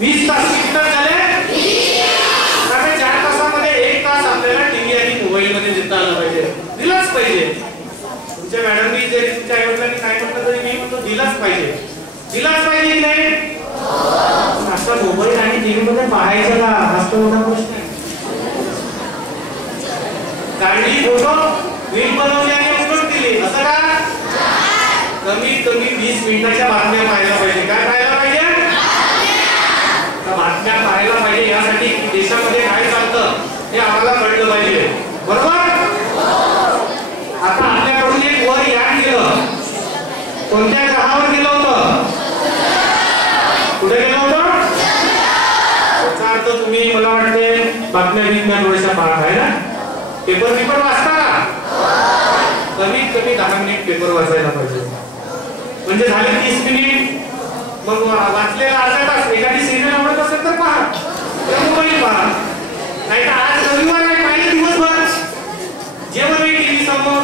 20 तास. किती तास झाले? 4 तासामध्ये 1 तास आपल्याला टीव्ही आणि मोबाईल मध्ये देता आला पाहिजे. दिलाच पाहिजे. तुमच्या मॅडमनी जरी तुमच्या आई वडिलांनी काय म्हटलं तरी मी म्हणतो दिलाच पाहिजे. दिलाच पाहिजे की नाही? आता मोबाईल आणि टीव्ही मध्ये पाहायचं का? हाच तो मोठा प्रश्न आहे. काढली फोटो, रील बनवली आणि अपलोड केली, असं का? कमीत कमी 20 मिनिटाच्या बातम्या पाहायला पाहिजे. काय पाहायला पाहिजे? बातम्या पाहायला पाहिजे. यासाठी देशामध्ये काय चालतं हे आम्हाला कळलं पाहिजे. बरोबर? आता आपल्याकडून एक वर यान गेलं. कोणत्या ग्रहावर गेलं होतं? कुठे गेलं होतं? त्याचा अर्थ तुम्ही मला वाटते बातम्या बितम्या थोड्याशा पाहत आहे ना? पेपर वाचता का? कमीत कमी 10 मिनिट पेपर वाचायला पाहिजे. म्हणजे झाले 30 मिनिट. मग वाचलेला अर्धा तास. एखादी सिरियल आवडत असेल तर पहा, मोबाईल पहा. नाही तर आज रविवार आहे, पाहिजे दिवसभर जेवणही टीव्ही समोर,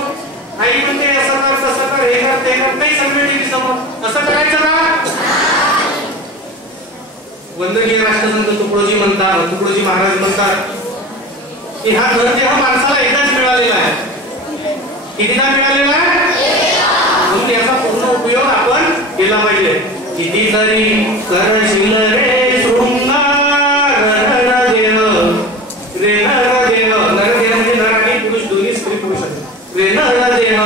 आई म्हणते असं कर तसं कर हे कर ते कर, नाही समजेल टीव्ही समोर. असं करायचं का? वंदनीय राष्ट्रसंत तुकडोजी महाराज म्हणतात की हा धनदेह माणसाला एकदाच मिळालेला आहे. कितीदा मिळालेला आहे? म्हणून याचा पूर्ण उपयोग आपण केला पाहिजे. कितीतरी करशील रे शृंगार नरदेह, रे नरदेह, नरदेह म्हणजे नर आणि पुरुष दोन्ही स्त्री पुरुष आहेत. रे नरदेह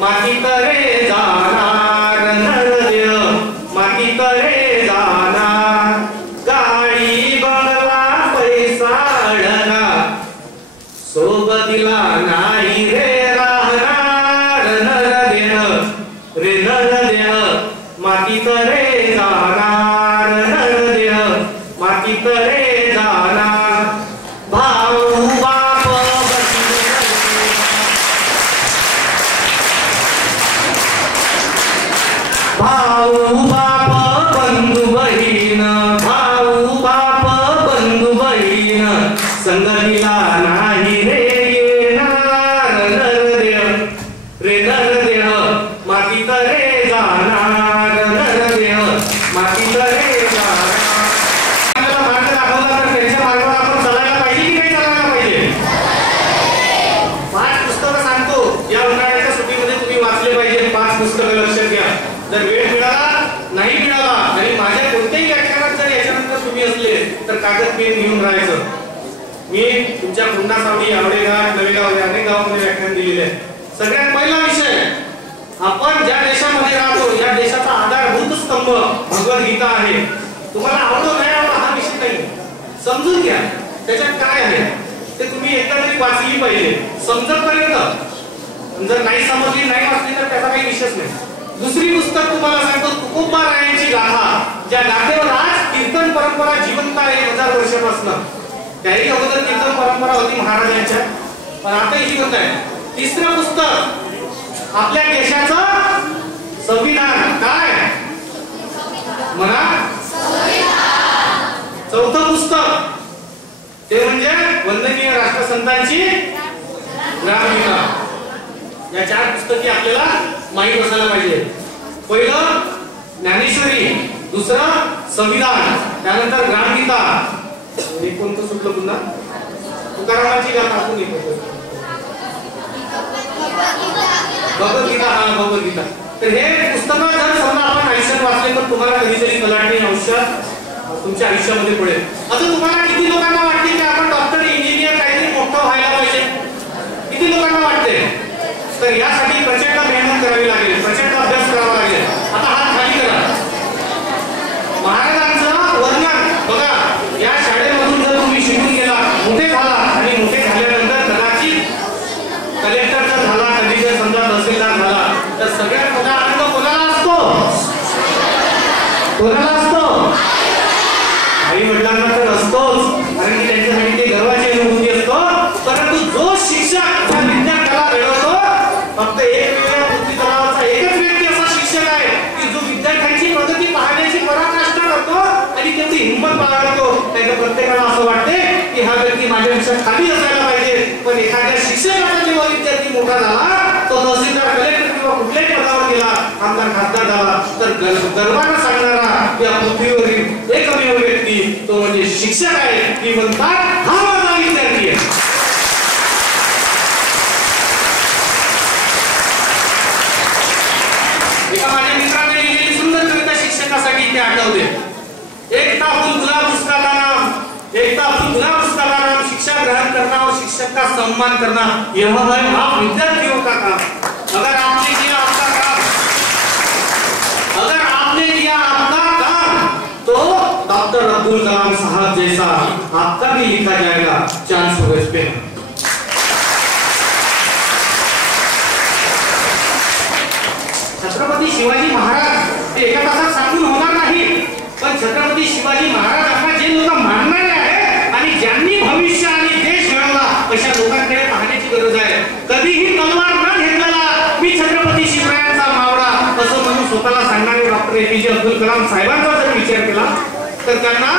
मातीत रे जाणार, नरदेह मातीत रे जाणार, गाडी बंगला पैसा अडणार, सोबतीला नाही रे राहणार, नरदेह रे नरदेह मातीत रे जाणार, नरदेह मातीत रे जाणार. भाऊ बाप भाऊ बाप बंधू बहीण, भाऊ बाप बंधू बहीण, संगतीला नाही रे येणार, नरदेह रे नरदेह मातीत रे जाणार, नरदेह मातीत रे जाणार. आपल्याला मार्ग दाखवला तर त्यांच्या मार्गावर आपण चालायला पाहिजे की नाही चालायला पाहिजे? 5 पुस्तकं सांगतो, या उन्हाळ्याच्या सुट्टीमध्ये तुम्ही वाचले पाहिजे. 5 पुस्तकं लक्षात घ्या. जर वेळ मिळाला नाही मिळाला आणि माझ्या कोणत्याही व्याख्यानात जर याच्यानंतर तुम्ही असले तर कागद पेन घेऊन राहायचं. मी तुमच्या पुन्हा सावडी, आवडेघाट, नवेगाव या अनेक गावांमध्ये व्याख्यान दिलेले आहे. सगळ्यात पहिला विषय, आपण ज्या देशामध्ये राहतो या देशाचा आधारभूत स्तंभ भगवद्गीता आहे. तुम्हाला आवडतो नाही आवडतो हा विषय नाही, समजून घ्या त्याच्यात काय आहे ते. तुम्ही एकदा तरी वाचली पाहिजे समजतपर्यंत. जर नाही समजली नाही वाचली तर त्याचा काही विषयच नाही. दुसरी पुस्तक तुम्हाला सांगतो, तुकोबारायांची गाथा, ज्या गाथेवर आज कीर्तन परंपरा जिवंत आहे 1000 वर्षापासून. त्याही अगोदर कीर्तन परंपरा होती महाराजांच्या, पण आताही जिवंत आहे. तिसरं पुस्तक आपल्या देशाचं संविधान, काय म्हणा? चौथं पुस्तक ते म्हणजे वंदनीय राष्ट्रसंतांची ग्रामगीता. या 4 पुस्तके आपल्याला माहीत असायला पाहिजे. पहिलं ज्ञानेश्वरी, दुसरं संविधान, त्यानंतर ग्रामगीता. हे कोणतं सुटलं पुन्हा? तुकारामाची गाथा आपण येतो, भगवद्गीता. हा भगवद्गीता. तर हे पुस्तकं जर समजा आपण आयुष्यात वाचले तर तुम्हाला कधीतरी कलाटणी आयुष्यात तुमच्या आयुष्यामध्ये पडेल. आता तुम्हाला किती लोकांना वाटते की आपण डॉक्टर, इंजिनियर काहीतरी मोठं व्हायला पाहिजे? किती लोकांना वाटते? तर यासाठी प्रचंड मेहनत करावी लागेल, प्रचंड अभ्यास करावा लागेल. आता हात खाली करा. महाराजांचं वर्णन बघा. या शाळेमधून जर तुम्ही शिकून गेला, मोठे झाला आणि मोठे झाल्यानंतर कदाचित कलेक्टर जर झाला, कधी जर समजा तहसीलदार झाला, तर सगळ्यात मोठा आनंद कोणाला असतो? कोणाला असतो? आई वडिलांना तर असतोच, कारण की त्यांच्यासाठी ते गर्वाची अनुभूती असतो. परंतु जो शिक्षक त्या विद्यार्थ्याला घडवतो, फक्त एक वेगळ्या बुद्धी तलावाचा एकच व्यक्ती असा शिक्षक आहे की जो विद्यार्थ्यांची प्रगती पाहण्याची पराकाष्ठा करतो आणि तेवढी हिंमत बाळगतो. त्याच्या प्रत्येकाला असं वाटते की हा व्यक्ती माझ्यापेक्षा खाली असायला पाहिजे. पण एखाद्या शिक्षकाचा जेव्हा विद्यार्थी मोठा झाला, तो तहसीलदार, कलेक्टर किंवा कुठल्याही पदावर गेला, आमदार, खासदार झाला, तर गर्वानं सांगणारा या पृथ्वीवरील एकमेव व्यक्ती तो म्हणजे शिक्षक आहे. की म्हणतात हा माझा विद्यार्थी आहे. एका माझ्या मित्राने लिहिलेली सुंदर कविता शिक्षकासाठी इथे आठवते. एक फूल गुलाब उसका नाम, एक फूल गुलाब उसका नाम, शिक्षा ग्रहण करना और शिक्षक का सम्मान करना, यह है आप विद्यार्थियों का काम. अगर आपने किया आपका काम, अगर आपने किया आपका काम, तो डॉक्टर अब्दुल कलाम साहब जैसा आपका भी लिखा जाएगा चांद सूरज पे. छत्रपती शिवाजी महाराज ते एका तासात सांगून होणार नाही, पण छत्रपती शिवाजी महाराजांना जे लोक मानणारे आहे आणि ज्यांनी भविष्य आणि देश घडवला अशा लोकांकडे पाहण्याची गरज आहे. कधीही तलवार न घेतलेला मी छत्रपती शिवरायांचा मावळा असं म्हणून स्वतःला सांगणारे डॉक्टर APJ अब्दुल कलाम साहेबांचा जर विचार केला तर त्यांना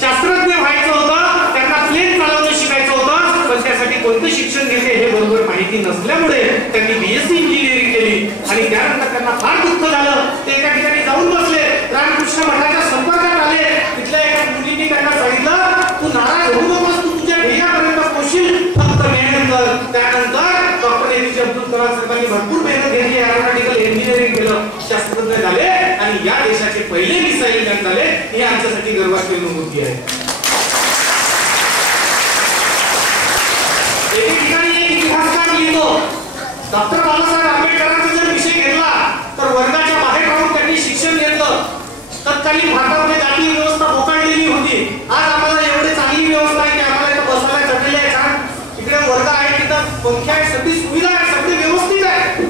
शास्त्रज्ञ व्हायचं होतं, त्यांना प्लेन चालवणं शिकायचं होतं, पण त्यासाठी कोणते शिक्षण घेते हे बरोबर माहिती नसल्यामुळे त्यांनी बीएससी इंजिनिअरिंग केली आणि त्यानंतर त्यांना फार दुःख झालं. ते एका ठिकाणी जाऊन बसले, रामकृष्ण मठाच्या संपर्कात आले. तिथल्या एका मुलीने त्यांना सांगितलं, तू नाराज होऊ नकोस, तू तुझ्या ध्येयापर्यंत पोहोचशील, फक्त मेहनत कर. त्यानंतर डॉक्टर एपीजे अब्दुल कलाम साहेबांनी भरपूर मेहनत घेतली, एरोनॉटिकल इंजिनिअरिंग केलं, शास्त्रज्ञ झाले आणि या देशाचे पहिले मिसाईल मॅन झाले. ही आमच्यासाठी गर्वाची अनुभूती आहे. एके ठिकाणी एक इतिहासकार लिहितो, डॉक्टर बाबासाहेब आंबेडकरांचा जर विषय घेतला तर वर्गाच्या बाहेर राहून त्यांनी शिक्षण घेतलं. तत्कालीन भारतामध्ये जातीय व्यवस्था बोकाळलेली होती. आज आम्हाला एवढी चांगली व्यवस्था आहे की आम्हाला इथं बसायला चढलेलं आहे, छान इकडे वर्ग आहे, तिथं पंखे आहे, सगळी सुविधा आहे, सगळे व्यवस्थित आहे.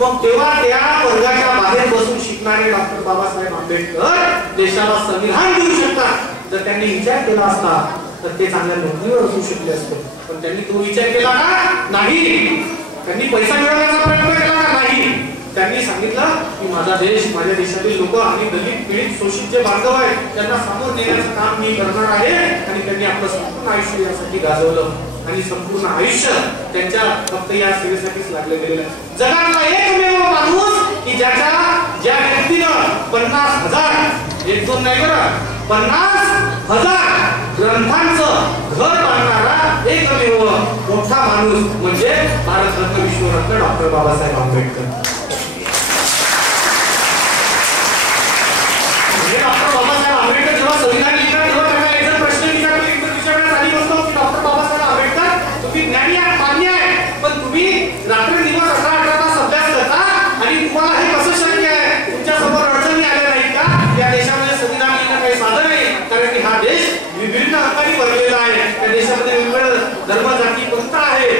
मग तेव्हा त्या वर्गाच्या बाहेर बसून शिकणारे डॉक्टर बाबासाहेब आंबेडकर देशाला संविधान देऊ शकतात. जर त्यांनी विचार केला असता तर ते चांगल्या नोकरीवर असू शकले असते, पण त्यांनी तो विचार केला का? नाही. त्यांनी पैसा मिळवण्याचा प्रयत्न केला का? नाही. त्यांनी सांगितलं की माझा देश, माझ्या देशातील लोक आणि दलित पीडित शोषित जे बांधव आहेत त्यांना समोर नेण्याचं काम मी करणार आहे. आणि त्यांनी आपलं संपूर्ण आयुष्य यासाठी गाजवलं आणि संपूर्ण आयुष्य त्यांच्या फक्त या सेवेसाठीच लागले गेलेलं आहे. जगातला एकमेव माणूस की ज्या व्यक्तीनं 50,000 एक दोन नाही बरं 50,000 ग्रंथांचं घर बांधणारा एकमेव मोठा माणूस म्हणजे भारतरत्न विश्वरत्न डॉक्टर बाबासाहेब आंबेडकर. डॉक्टर बाबासाहेब आंबेडकर जेव्हा संविधान लिहितात तेव्हा त्यांना एक प्रश्न विचारण्यात आली असतो की डॉक्टर बाबासाहेब आंबेडकर तुम्ही ज्ञानी आहात, मान्य आहे, पण तुम्ही रात्रंदिवस 18 तास अभ्यास करता आणि तुम्हाला हे कसं शक्य आहे? तुमच्या समोर अडचणी आल्या नाहीत का? या देशामध्ये संविधान लिहिणं काही साधन नाही, कारण की हा देश विभिन्न हक्कांनी भरलेला आहे. या देशामध्ये वेगवेगळे धर्म जाती पंथ आहे,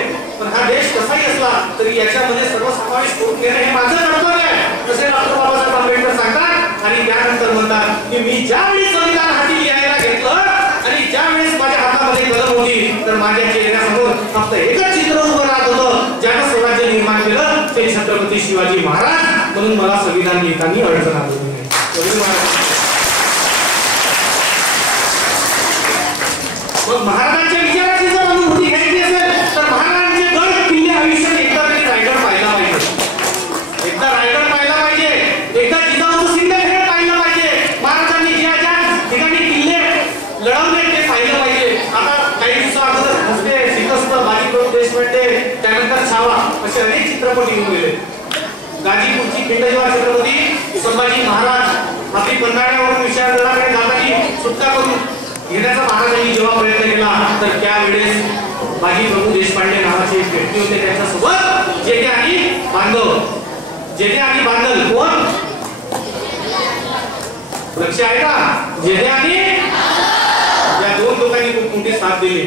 पण हा देश कसाही असला तरी याच्यामध्ये सर्वसमावेश करून घेणं हे माझं कर्तव्य आहे, असे डॉक्टर बाबासाहेब आंबेडकर सांगतात. आणि त्यानंतर म्हणतात की मी ज्यावेळी संविधान हाती लिहायला घेतलं आणि ज्यावेळेस माझ्या हातामध्ये कलम होती तर माझ्या चेहऱ्यासमोर फक्त एकच चित्र उभं राहत होतं, ज्यानं स्वराज्य निर्माण केलं ते छत्रपती शिवाजी महाराज. म्हणून मला संविधान लिहिताना अडचण आली नाही. मग महाराजांच्या विचाराची जर अनुभूती घ्यायची असेल तर महाराजांचे गड किल्ले आयुष्यात एकदा तरी रायगड पाहायला पाहिजे, एकदा रायगड पाहायला पाहिजे, एकदा जिजाऊचं सिंदखेड पाहिलं पाहिजे. महाराजांनी ज्या ज्या ठिकाणी किल्ले लढवले ते पाहिलं पाहिजे. आता काही दिवसा अगोदर हसते, शिकस्त, बाजीप्रभू देशपांडे, त्यानंतर छावा असे अनेक चित्रपट येऊन गेले. गाजीपूरची खिंड जेव्हा छत्रपती संभाजी महाराज आपली पन्हाळ्यावरून विशाळगडाकडे जाताना सुटका करून घेण्याचा महाराजांनी जेव्हा प्रयत्न केला तर त्यावेळेस बाजीप्रभू देशपांडे नावाचे एक व्यक्ती होते, त्यांच्यासोबत जेठे आणि बांधव, जेठे आणि बांधल कोण लक्ष आहे का? जेठे आणि या दोन लोकांनी खूप मोठी साथ दिली.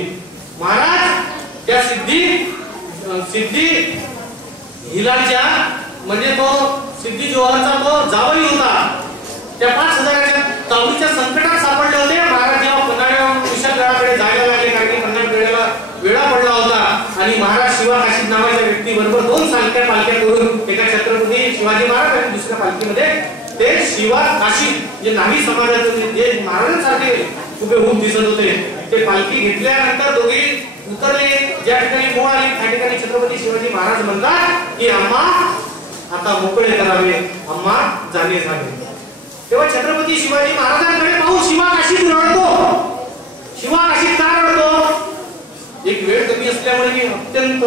महाराज त्या सिद्धी हिलालच्या म्हणजे तो सिद्धी जोहरचा तो जावई होता. त्या 5,000च्या तावडीच्या संकटात सापडले होते. महाराज जेव्हा पन्हाळ्यावरून विशाळगडाकडे जायला लागले कारण की पन्हाळगडाला वेळा पडला होता आणि महाराज शिवा काशीद नावाच्या व्यक्ती बरोबर 2 पालख्या करून एका छत्रपती शिवाजी महाराज आणि दुसऱ्या पालखीमध्ये ते शिवा काशीद जे नामी समाजाचे जे महाराजांसारखे हुबेहूब दिसत होते ते पालखी घेतल्यानंतर दोघे उतरले. ज्या ठिकाणी मोळ आली त्या ठिकाणी छत्रपती शिवाजी महाराज म्हणतात की अम्मा आता मोकळे करावे, अम्मा जाणे झाले. तेव्हा छत्रपती शिवाजी महाराजांकडे पाहून शिवा काशीद रडतो. शिवा काशीद का रडतो? एक वेळ कमी असल्यामुळे मी अत्यंत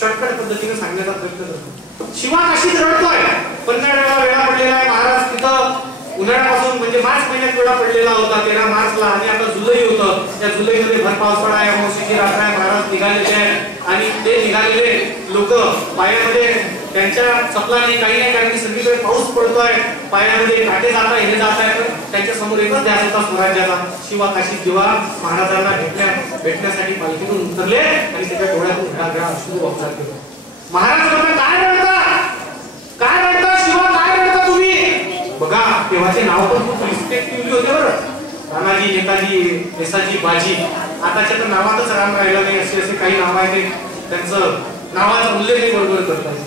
शॉर्टकट पद्धतीने सांगण्याचा प्रयत्न करतो. शिवा काशीद रडतोय, पन्हाळ्याला वेळा पडलेला आहे. महाराज तिथं उन्हाळ्यापासून म्हणजे मार्च महिन्यात वेळा पडलेला होता 13 मार्चला आणि आता जुलै होतं. त्या जुलैमध्ये भर पावसाळा आहे, अमावस्येची रात्र आहे. महाराज निघालेले आहे आणि ते निघालेले लोक पायामध्ये त्यांच्या चपला नाही काही नाही कारण की सगळीकडे पाऊस पडतोय, पायामध्ये काटे जात आहे, हे जात आहे. त्यांच्या समोर एकच ध्यास होता स्वराज्याचा. शिवा काशीद जेव्हा महाराजांना भेटण्यासाठी पालखीतून उतरले आणि त्याच्या डोळ्यातून घडा अश्रू वाहतात गेले. महाराज म्हणतात काय रडता शिवा, काय रडता तुम्ही? बघा तेव्हाचे नाव पण खूप रिस्पेक्टिव्हली होते बरं. रामाजी, नेताजी, नेसाजी, बाजी. आताच्या तर नावातच राम राहिला नाही, असे काही नाव आहेत त्यांचं नावाचा उल्लेख बरोबर करतात.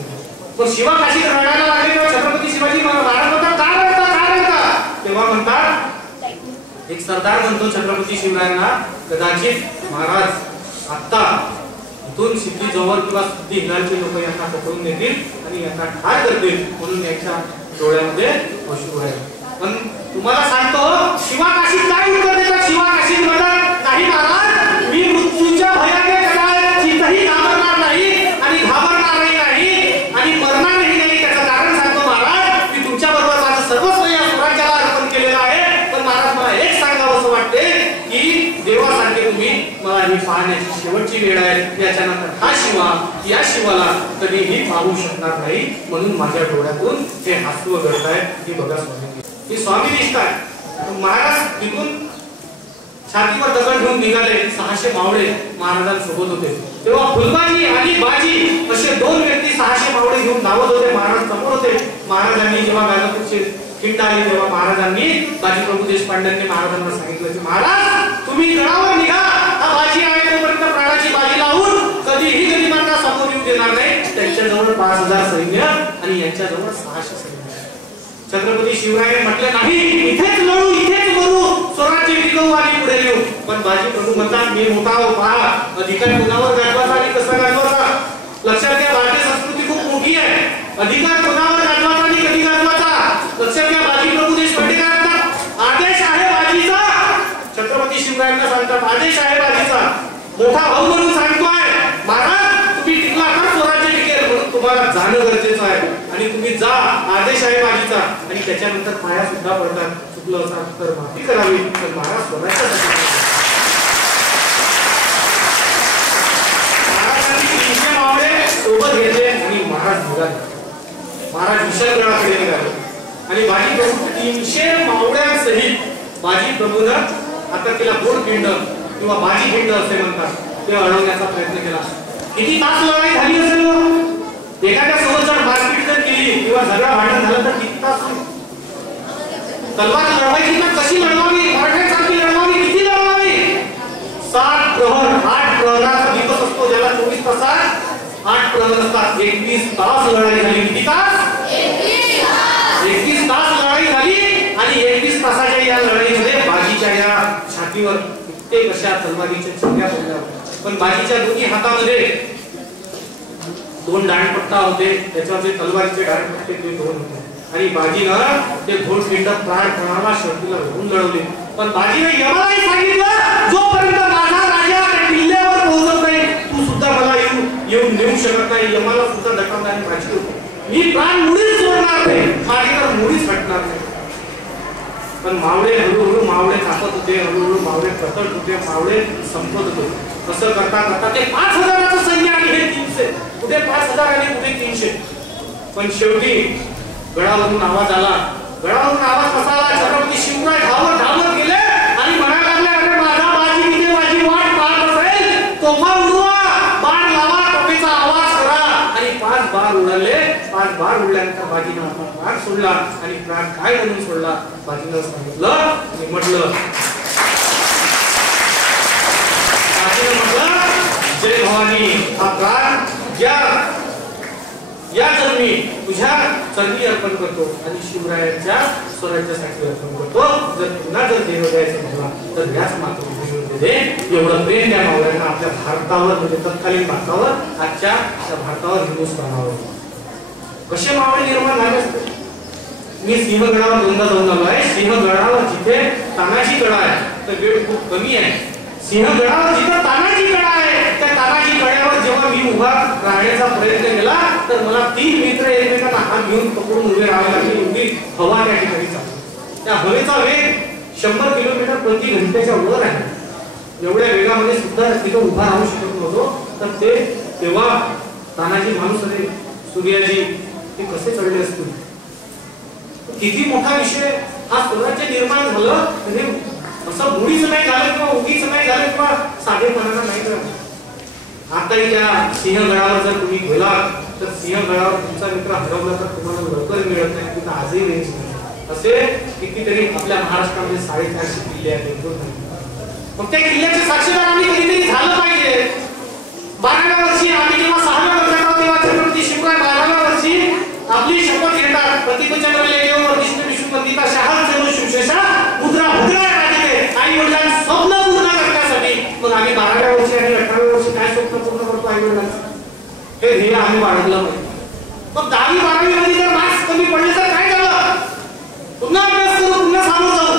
पण शिवा काशीद रडायला लागले तेव्हा छत्रपती शिवाजी महाराज म्हणतात काय रडता? तेव्हा म्हणतात एक सरदार म्हणतो छत्रपती शिवरायांना कदाचित महाराज आता इथून सिद्धी जवळ किंवा सिद्धी हिंगालचे लोक यांना पकडून नेतील आणि यांना ठार करतील म्हणून यांच्या डोळ्यामध्ये अश्रू आहे. पण तुम्हाला सांगतो शिवाकाशीत काय उत्तर देतात? शिवाकाशीत म्हणतात नाही महाराज, मी मृत्यूच्या भयाने कदाचितही घाबरणार नाही आणि घाबरणारही नाही आणि मरणारही नाही. त्याचं कारण सांगतो महाराज, मी तुमच्या बरोबर माझं सर्वस्व या स्वराज्याला अर्पण केलेलं आहे. पण महाराज मला एक सांगावं असं वाटते की देवासारखे तुम्ही मला ही पाहण्याची शेवटची वेळ आहे. याच्यानंतर हा शिवा या शिवाला कधीही पाहू शकणार नाही. म्हणून माझ्या डोळ्यातून हे हास्व गळत आहे. ही बघा स्वामी, ही स्वामी दिसतात. महाराज तिथून छातीवर दगड घेऊन निघाले. 600 मावळे महाराजांसोबत होते. तेव्हा फुलबाजी आणि बाजी असे दोन व्यक्ती 600 मावळे घेऊन धावत होते. महाराज समोर होते. महाराजांनी जेव्हा गाणगापूरचे खिंड आली तेव्हा महाराजांनी बाजी प्रभू देशपांड्यांनी महाराजांना सांगितलं की महाराज तुम्ही गडावर निघा. हा बाजी आहे तोपर्यंत प्राणाची बाजी लावून कधीही गरिबांना समोर येऊ देणार नाही. त्यांच्याजवळ 5000 सैन्य आणि यांच्याजवळ 600 सैन्य. छत्रपती शिवरायांनी म्हटले नाही, इथेच लढू, इथेच मरू, स्वराज्य टिकवू आणि पुढे येऊ. पण बाजी प्रभू म्हणतात मी मोठा हो, पहा अधिकार कोणावर गाजवायचा आणि कसा गाजवायचा. लक्षात घ्या, भारतीय संस्कृती खूप मोठी आहे. अधिकार कोणावर गाजवायचा आणि कधी गाजवायचा लक्षात घ्या. बाजी प्रभू देशपांडे काय म्हणतात? आदेश आहे बाजीचा. छत्रपती शिवरायांना सांगतात आदेश आहे बाजीचा. मोठा भाऊ म्हणून सांगतोय महाराज तुम्ही टिकला तर स्वराज्य टिकेल, म्हणून तुम्हाला जाणं गरजेचं आहे आणि तुम्ही जा. आदेश आहे बाजीचा. आणि त्याच्यानंतर पाया सुद्धा पडतात. चुकलं असं तर माफी करावी. पण महाराज स्वराज्यासाठी मावळे सोबत घेतले आणि महाराज निघाले. महाराज विशालगडाकडे निघाले आणि बाजी प्रभू 300 मावळ्यांसहित बाजी प्रभूनं आता तिला गोडखिंड किंवा बाजी खिंड असे म्हणतात ते अडवण्याचा प्रयत्न केला. किती तास लढाई झाली असेल? एखाद्या सोबत जर मारपीट जर केली किंवा झगडा भांडण झालं तर किती तास? तलवार लढवायची तर कशी लढवावी? मराठ्यांसारखी लढवावी, किती लढवावी? 7 प्रहर, 8 प्रहराचा दिवस असतो ज्याला 24 तासात 8 प्रहर असतात. 21 तास लढाई झाली. किती तास? 21 तास लढाई झाली आणि 21 तासाच्या या लढाईमध्ये बाजीच्या या छातीवर कित्येक अशा तलवारीच्या चिमण्या पडल्या. पण बाजीच्या दोन्ही हातामध्ये 2 दांडपट्टा होते. त्याच्यावर जे तलवारीचे दांडपट्टे ते 2 होते आणि बाजीनं ते घोडखिंड प्राणाला शर्तीला घेऊन लढवले. पण बाजीने यमालाही सांगितलं जोपर्यंत माझा राजा त्या किल्ल्यावर पोहोचत नाही तू सुद्धा मला येऊन नेऊ शकत नाही. यमाला सुद्धा दखलदारी माझी होती. मी प्राण मुळीच सोडणार नाही, माझी तर मुळीच हटणार नाही. पण मावळे हळूहळू मावळे कापत होते. हळूहळू मावळे कतट होते. मावळे संपत होते. असं करता करता ते 5000चं सैन्य आणि हे 300. कुठे 5000 आणि कुठे 300. पण शेवटी गडावरून आवाज आला. गडावरून आवाज कसा आला? छत्रपती शिवराय धावत गेले आणि म्हणायला लागले अरे माझा बाजी तिथे माझी वाट पाहत असेल. तोफा उडवा, बाण लावा, तोफेचा आवाज करा. आणि 5 बार उडले. 5 बार उडल्यानंतर बाजीनं आपला प्राण सोडला. आणि प्राण काय म्हणून सोडला? बाजीनं सांगितलं आणि म्हटलं जय भवानी, हा प्राण या जन्मी तुझ्या चरणी अर्पण करतो आणि शिवरायांच्या स्वराज्यासाठी अर्पण करतो. जर पुन्हा जर देव द्यायचं म्हटला तर याच मातृभूमीवर दे. एवढं प्रेम त्या मावळ्यांना आपल्या भारतावर म्हणजे तत्कालीन भारतावर, आजच्या भारतावर, हिंदुस्थानावर. कसे मावळे निर्माण झाले असते? मी सिंहगडावर 2दा जाऊन आलो आहे. सिंहगडावर जिथे तानाजी कडा आहे तर वेळ खूप कमी आहे. सिंहगडावर जिथे तानाजी कडा आहे त्या तानाजी कड्यावर जेव्हा मी उभा राहण्याचा प्रयत्न केला तर मला 3 मित्र एकमेकांना हात घेऊन पकडून उभे राहावे लागले. एवढी हवा त्या ठिकाणी चालली. त्या हवेचा वेग 100 किलोमीटर प्रति घंट्याच्या वर आहे. एवढ्या वेगामध्ये सुद्धा तिथे उभा राहू शकत नव्हतो. तर ते तेव्हा तानाजी मालुसरे सूर्याजी ते कसे चढले असतील? किती मोठा विषय हा. स्वराज्य निर्माण झालं म्हणजे असं मुळीच नाही झालं किंवा उगीच नाही झालं किंवा साधेपणाला नाही झालं. आताही त्या सिंहगडावर जर तुम्ही गेलात तर सिंहगडावर तुमचा मित्र हरवला तर तुम्हाला लवकर मिळत नाही. तिथं आजही रेंज नाही. असे कितीतरी आपल्या महाराष्ट्रामध्ये 450 किल्ले आहेत. मग त्या किल्ल्याचे साक्षीदार आम्ही कधीतरी झालं पाहिजे. 12व्या वर्षी आम्ही जेव्हा 6व्या वर्षात तेव्हा छत्रपती शिवराय 12व्या वर्षी आपली शपथ घेतात. प्रतिपचंद्रले देव विष्णू विष्णुपंडिता शहाल सर्व शिवशेषा मुद्रा भद्रा आई वडिलांचं स्वप्न पूर्ण करण्यासाठी. मग आम्ही 12व्या वर्षी आणि 18व्या वर्षी काय स्वप्न पूर्ण करतो आहे? हे ध्येय आम्ही बाळगलं पाहिजे. मग 10वी 12वी मध्ये जर मार्क्स कमी पडले तर काय झालं? पुन्हा अभ्यास करू, पुन्हा सामोरं जाऊ.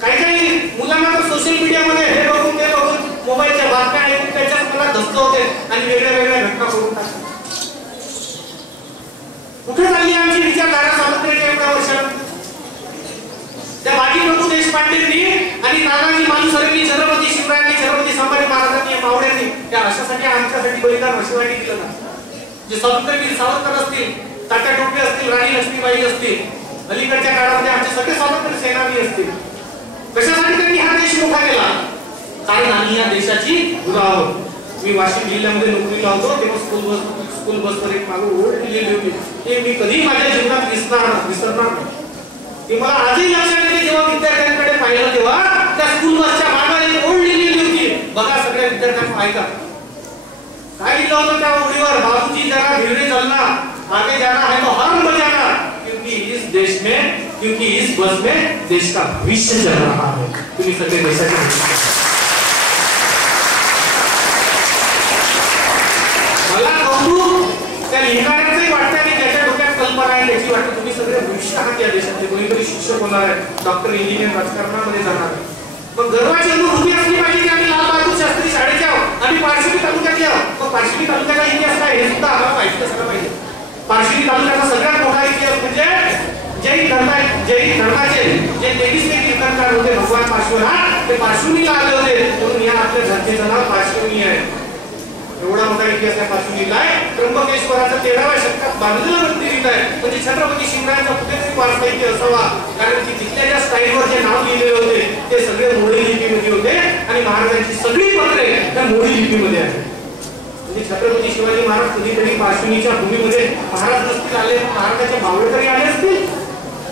काही मुलांना तर सोशल मीडियामध्ये हे बघून ते बघून मोबाईलच्या बातम्या ऐकून त्याच्यात मला धस्त होते आणि वेगळ्या घटना करून टाकतात. कुठे चालली आमची विचारधारा स्वातंत्र्याच्या एवढ्या वर्षात? त्या बाजीप्रभू देशपांडेंनी आणि नानाजी मालुसरेंनी, छत्रपती शिवरायांनी, छत्रपती संभाजी महाराजांनी, मावळ्यांनी त्या अशासाठी आमच्यासाठी बलिदान वर्षासाठी दिलं ना. जे स्वातंत्र्यवीर सावरकर असतील, तात्या टोपे असतील, राणी लक्ष्मीबाई असतील, अलीकडच्या काळामध्ये आमचे सगळे स्वातंत्र्य सेनानी असतील, कशासाठी त्यांनी हा देश मोठा केला? कारण आम्ही या देशाची मुलं आहोत. मी वाशिम जिल्ह्यामध्ये नोकरीला होतो तेव्हा स्कूल बसवर एक मागं ओढ लिहिलेली होती, ते मी कधी माझ्या जीवनात विसरणार नाही. ती मला आजही लक्षात येते. जेव्हा विद्यार्थ्यांकडे पाहिलं तेव्हा त्या स्कूल बसच्या मागे एक ओढ लिहिलेली होती. बघा सगळ्या विद्यार्थ्यांना ऐका काय लिहिलं होतं त्या ओढीवर, बाबूजी जरा धीरे चलना, आगे जाना है तो हॉर्न बजाना, क्योंकि इस देश में, क्योंकि इस बस में देश का भविष्य चल रहा है. तुम्ही सगळे देशाचे मला कौतुक त्या लिहिणाऱ्याचंही वाटतं आणि ज्याच्या डोक्यात कल्पना आहे त्याची वाटतं. तुम्ही सगळे भविष्य आहात या देशातले. कोणीतरी शिक्षक होणार आहे, डॉक्टर, इंजिनियर, राजकारणामध्ये जाणार आहे. मग गर्वाची अनुभूती असली पाहिजे की आम्ही लाल बहादूर शास्त्री शाळेचे आहोत, आम्ही पारशिवनी तालुक्यातले आहोत. मग पारशिवनी तालुक्याचा इतिहास काय हे सुद्धा आम्हाला माहिती असलं पाहिजे. पारशिवनी तालुक्याचा सगळ्यात मोठा इतिहास म्हणजे जैन धर्माचे जे 23 तीर्थंकर होते भगवान पार्श्वनाथ, ते पार्श्वनीला आले होते म्हणून या आपल्या धरतीचं नाव पार्श्वनी आहे. एवढा मोठा इतिहास आहे पार्श्वनीला आहे. त्र्यंबकेश्वराचं 13व्या शतकात बांधलेलं मंदिर इथं आहे. म्हणजे छत्रपती शिवरायांचा कुठेतरी वारसा इथे असावा, कारण की तिथल्या ज्या स्टाईलवर जे नाव लिहिलेले होते ते सगळे मोडी लिपीमध्ये होते आणि महाराजांची सगळी पत्रे त्या मोडी लिपीमध्ये आहेत. म्हणजे छत्रपती शिवाजी महाराज कधीतरी पार्श्वनीच्या भूमीमध्ये महाराज नसतील आले, महाराजाचे मावळे तरी आले असतील.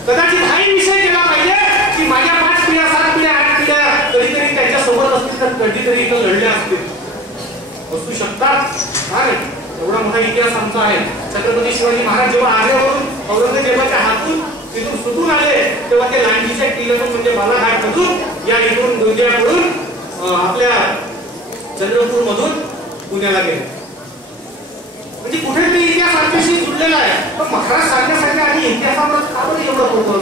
कदाचित हाही विषय केला पाहिजे की माझ्या 5 पिढ्या 7 पिढ्या 8 पिढ्या कधीतरी त्यांच्या सोबत असतील तर कधीतरी इथं लढल्या असतील, असू शकतात. काय एवढा मोठा इतिहास आमचा आहे. छत्रपती शिवाजी महाराज जेव्हा आग्र्यावरून औरंगजेबाच्या हातून तिथून सुटून आले तेव्हा ते लांडीच्या किल्ल्यातून म्हणजे बालाघाट मधून या इथून गोंदियाकडून आपल्या चंद्रपूर मधून पुण्याला गेले. म्हणजे कुठेतरी इतिहास आमच्याशी जुळलेला आहे. पण महाराज सांगण्यासाठी आणि इतिहासावर का बरं एवढं होतं?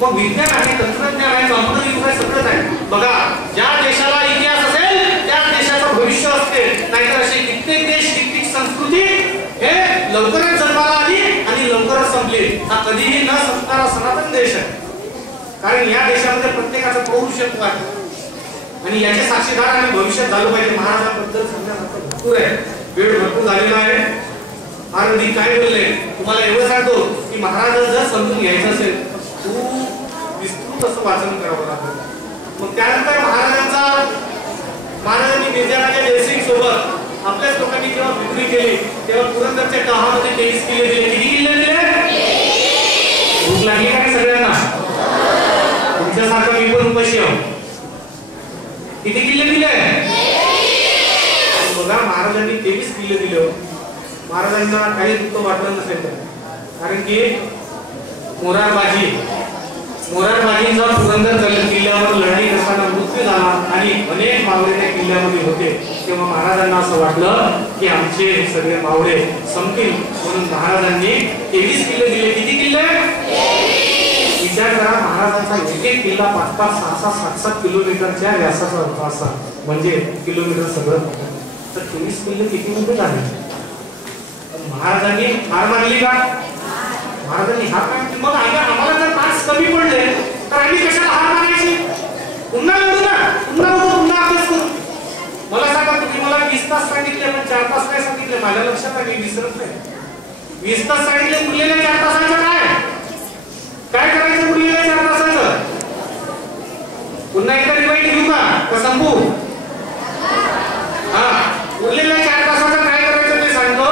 मग विज्ञान आहे, तंत्रज्ञान आहे, कॉम्प्युटर युग आहे, सगळंच आहे. बघा ज्या देशाला इतिहास असेल त्याच देशाचं भविष्य असते. नाहीतर असे कित्येक देश, कित्येक संस्कृती हे लवकरच जन्माला आली आणि लवकरच संपली. हा कधीही न संपणारा सनातन देश आहे. कारण या देशामध्ये प्रत्येकाचं पौरुषत्व आहे आणि याचे साक्षीदार आणि भविष्यात झालं पाहिजे. महाराजांबद्दल सांगण्यासारखं भरपूर आहे, वेळ भरपूर झालेला आहे. महाराज काय बोलले तुम्हाला एवढं सांगतो की महाराज जर समजून घ्यायचं असेल खूप विस्तृत असं वाचन करावं लागतं. मग त्यानंतर महाराजांनी मिर्जाराजा जयसिंग सोबत आपल्याच लोकांनी जेव्हा विक्री केली तेव्हा पुरंदरच्या गावामध्ये 23 किल्ले दिले. किती किल्ले दिले? भूक लागली काय सगळ्यांना? तुमच्यासारखं मी पण उपाशी आहो. किती किल्ले दिले? बघा महाराजांनी 23 किल्ले दिले. महाराजांना काही दुःख वाटलं नसेल कारण की मोरारबाजींचा पुरंदर किल्ल्यावर लढाई करताना मृत्यू झाला आणि अनेक मावळे त्या किल्ल्यामध्ये होते. तेव्हा महाराजांना असं वाटलं की आमचे सगळे मावळे संपतील म्हणून महाराजांनी 23 किल्ले दिले. किती किल्ले? विचार करा, महाराजांचा एक किल्ला 5-5, 6-6, 7-7 किलोमीटरच्या व्यासाचा होता असा, म्हणजे किलोमीटर सगळं. तर 23 किल्ले किती मोठे झाले? महाराजांनी हार मानली का? महाराजांनी हार मानली. मग आम्हाला जर मार्क्स कमी पडले तर आम्ही कशाला हार मानायची? पुन्हा लढू ना, पुन्हा अभ्यास करू. मला सांगा, तुम्ही मला 20 तास सांगितले पण 4 तास काय सांगितले? माझ्या लक्षात आहे, मी विसरत नाही. 20 तास सांगितले, उरलेल्या 4 तासाचं काय करायचं? उरलेल्या 4 तासाचं पुन्हा एकदा रिवाइंड घेऊ का संपू? हा, उरलेल्या 4 तासाचं काय करायचं ते सांगतो.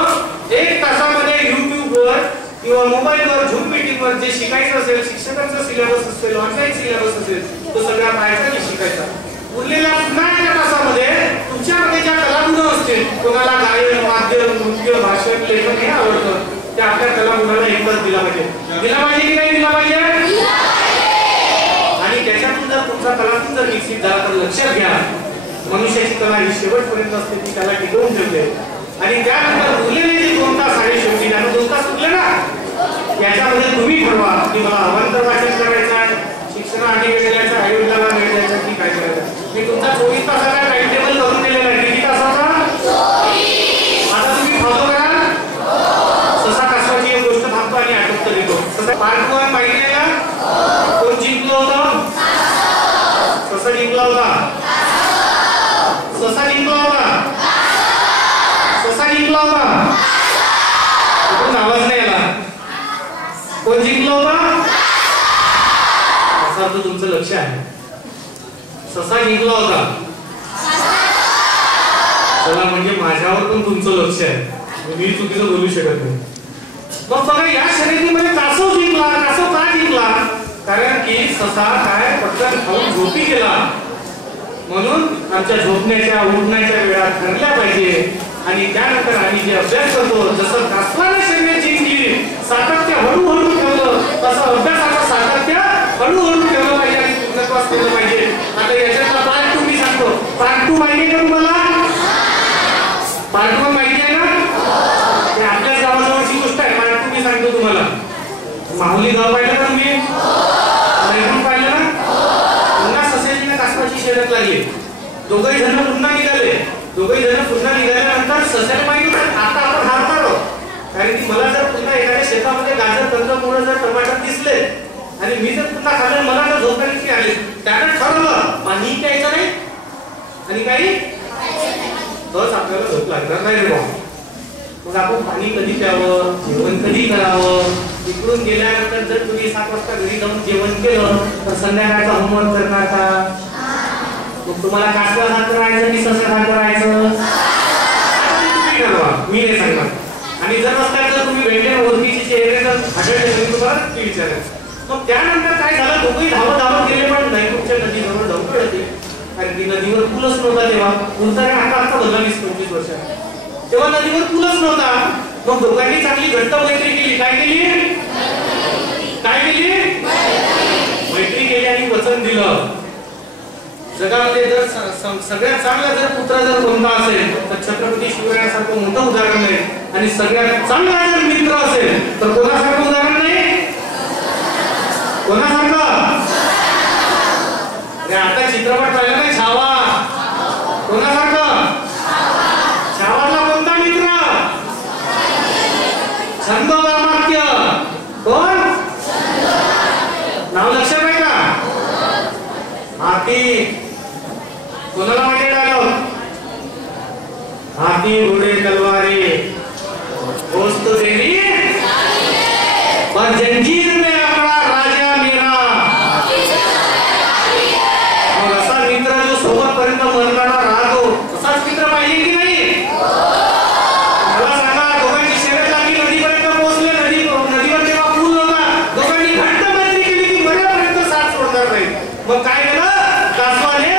1 तासामध्ये युट्यूबवर किंवा मोबाईलवर झूम मीटिंगवर जे शिकायचं असेल, शिक्षकांचा सिलेबस असेल, ऑनलाईन सिलेबस असेल, तो सगळा पाहायचा आणि शिकायचा. उरलेल्या पुन्हा 1 तासामध्ये तुमच्यामध्ये ज्या कलागुण असतील, कोणाला गायन, वाद्य, नृत्य, भाषण, लेखन हे आवडतं, त्या आपल्या कलागुणाला एकच दिला पाहिजे की नाही दिला पाहिजे? आणि त्याच्यातून जर तुमचा कलागुण जर विकसित झाला तर लक्षात घ्या, मनुष्याची कला ही शेवटपर्यंत असते, ती त्याला टिकवून ठेवते. आणि त्यानंतर उरलेले जे 2 तास आहे शेवटी त्यानं 2 तास उरले ना, याच्यामध्ये तुम्ही ठरवा की मला अवांतर वाचन करायचं आहे, शिक्षणासाठी वेळ द्यायचा, आई वडिलांना वेळ द्यायचा की काय करायचं. मी तुमचा 24 तासाचा टाइम टेबल करून दिलेला आहे. किती तासाचा? आता तुम्ही फॉलो करा. ससा कासवाची एक गोष्ट थांबतो आणि आठवतो देतो. ससा पार्ट 1 माहिती आहे का? कोण जिंकलं होतं? ससा जिंकला होता. ससा जिंकला होता. ससा जिंकला होता. कोण आवाज नाही आला. कोण जिंकला होता? असा तो तुमचं लक्ष आहे. ससा जिंकला होता. चला म्हणजे माझ्यावर पण तुमचं लक्ष आहे, मी चुकीचं बोलू शकत नाही. मग बघा या शर्यतीमध्ये कासव जिंकला. कासव का जिंकला? कारण की ससा काय पटकन खाऊन झोपी गेला. म्हणून आमच्या झोपण्याच्या उठण्याच्या वेळा ठरल्या पाहिजे. आणि त्यानंतर आम्ही जे अभ्यास करतो, जसं कासवाने शर्यत जिंकली, सातत्य हळूहळू ठेवलं, तसं अभ्यासाचं सातत्य हळूहळू ठेवलं पाहिजे आणि पूर्णत्वास केलं पाहिजे. आता याच्यातला पार्ट 2 मी सांगतो. पार्ट 2 माहिती आहे का तुम्हाला? पार्ट 1 माहिती आहे ना? ते आपल्याच गावाजवळची गोष्ट आहे. पार्ट 2 मी सांगतो तुम्हाला. माहुली गाव पाहिलं का तुम्ही? मैदान पाहिलं ना? पुन्हा सस्याची ना कासवाची शर्यत लागली. दोघंही जण पुन्हा निघाले. दोघंही जण पुन्हा निघाल्यानंतर सस्याने माहिती आता आपण हारणार आहोत. कारण की मला जर पुन्हा एखाद्या शेतामध्ये गाजर, कंदमुळं जर टमाटर दिसले आणि मी जर पुन्हा खाल्लं, मला जर झोपण्याची आली, त्यानं ठरवलं पाणी प्यायचं नाही आणि काही तरच आपल्याला झोप लागणार नाही रे. मग आपण पाणी कधी प्यावं, जेवण कधी करावं. इकडून गेल्यानंतर जर तुम्ही 7 वाजता घरी जाऊन जेवण केलं तर संध्याकाळचा होमवर्क करणार का? मग तुम्हाला कासवासारखं राहायचं की सस्यासारखं राहायचं? तुम्ही ठरवा, मी नाही सांगणार. आणि जर रस्त्यात जर तुम्ही भेटले ओळखीचे चेहरे जर आढळले तरी तुम्हाला ती विचारायचं. मग त्यानंतर काय झालं, दोघंही धावत गेले, पण नाईकुटच्या नदीजवळ धावपळ होती. कारण की नदीवर पूलच नव्हता तेव्हा. पूलचा आता भरला 20-25 वर्ष. तेव्हा नदीवर पूलच नव्हता. मग दोघांनी चांगली घट्ट मैत्री केली. काय केली? काय केली? मैत्री केली आणि वचन दिलं. जगामध्ये जर सगळ्यात चांगला जर पुत्र जर कोणता असेल तर छत्रपती शिवरायांसारखं मोठं उदाहरण नाही. आणि सगळ्यात चांगला जर मित्र असेल तर कोणासारखं उदाहरण नाही? कोणासारखं? आता चित्रपट पाहिला नाही छावा? कोणासारखं? छावाला कोणता मित्र? छंदोगामात्य. कोण? नाव लक्षात आहे का? हाती. कोणाला माहिती डायलॉग? हाथी घोड़े तलवारें दोस्त तेरी पर जंजीर में अकड़ा राजा मेरा. और असा मित्र जो सोबत पर्यंत मरणारा राहतो असाच मित्र पाहिजे की नाही? मला सांगा, दोघांची शर्यत लागली, नदीपर्यंत पोहोचले. नदीवर तेव्हा पूल नव्हता. दोघांनी घट्ट मैत्री केली की मरेपर्यंत साथ सोडणार नाही. मग काय केलं? कासवाने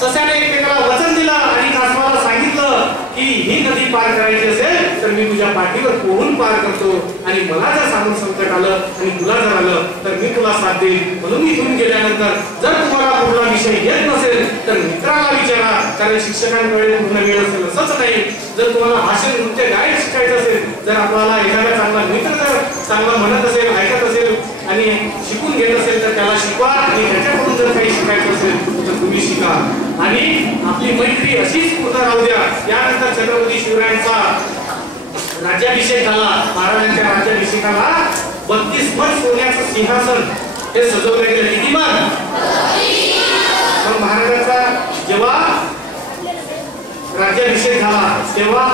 सस्याने एकमेकाला वचन दिलं आणि कासवाला सांगितलं की ही नदी पार करायची असेल तर मी तुझ्या पाठीवर पोहून पार करतो. आणि मला जर सामोर संकट आलं आणि तुला जर आलं तर मी तुला साथ देईन. म्हणून इथून गेल्यानंतर जर तुम्हाला कुठला विषय येत नसेल तर मित्राला विचारा. कारण शिक्षकांकडे पूर्ण वेळ असेल असंच नाही. जर तुम्हाला भाषण, नृत्य, गायन शिकायचं असेल, जर आपल्याला एखादा चांगला मित्र जर चांगला म्हणत असेल, ऐकत असेल आणि शिकून घेत असेल तर त्याला शिकवा. आणि त्याच्याकडून जर काही शिकायचं असेल तर तुम्ही शिका. आणि आपली मैत्री अशीच पूर्ण राहू द्या. यानंतर छत्रपती शिवरायांचा राज्याभिषेक झाला. महाराजांच्या राज्याभिषेकाला 32 मन सोन्याचं सिंहासन हे सजवलं गेलं. किती मन? मग महाराजांचा जेव्हा राज्याभिषेक झाला तेव्हा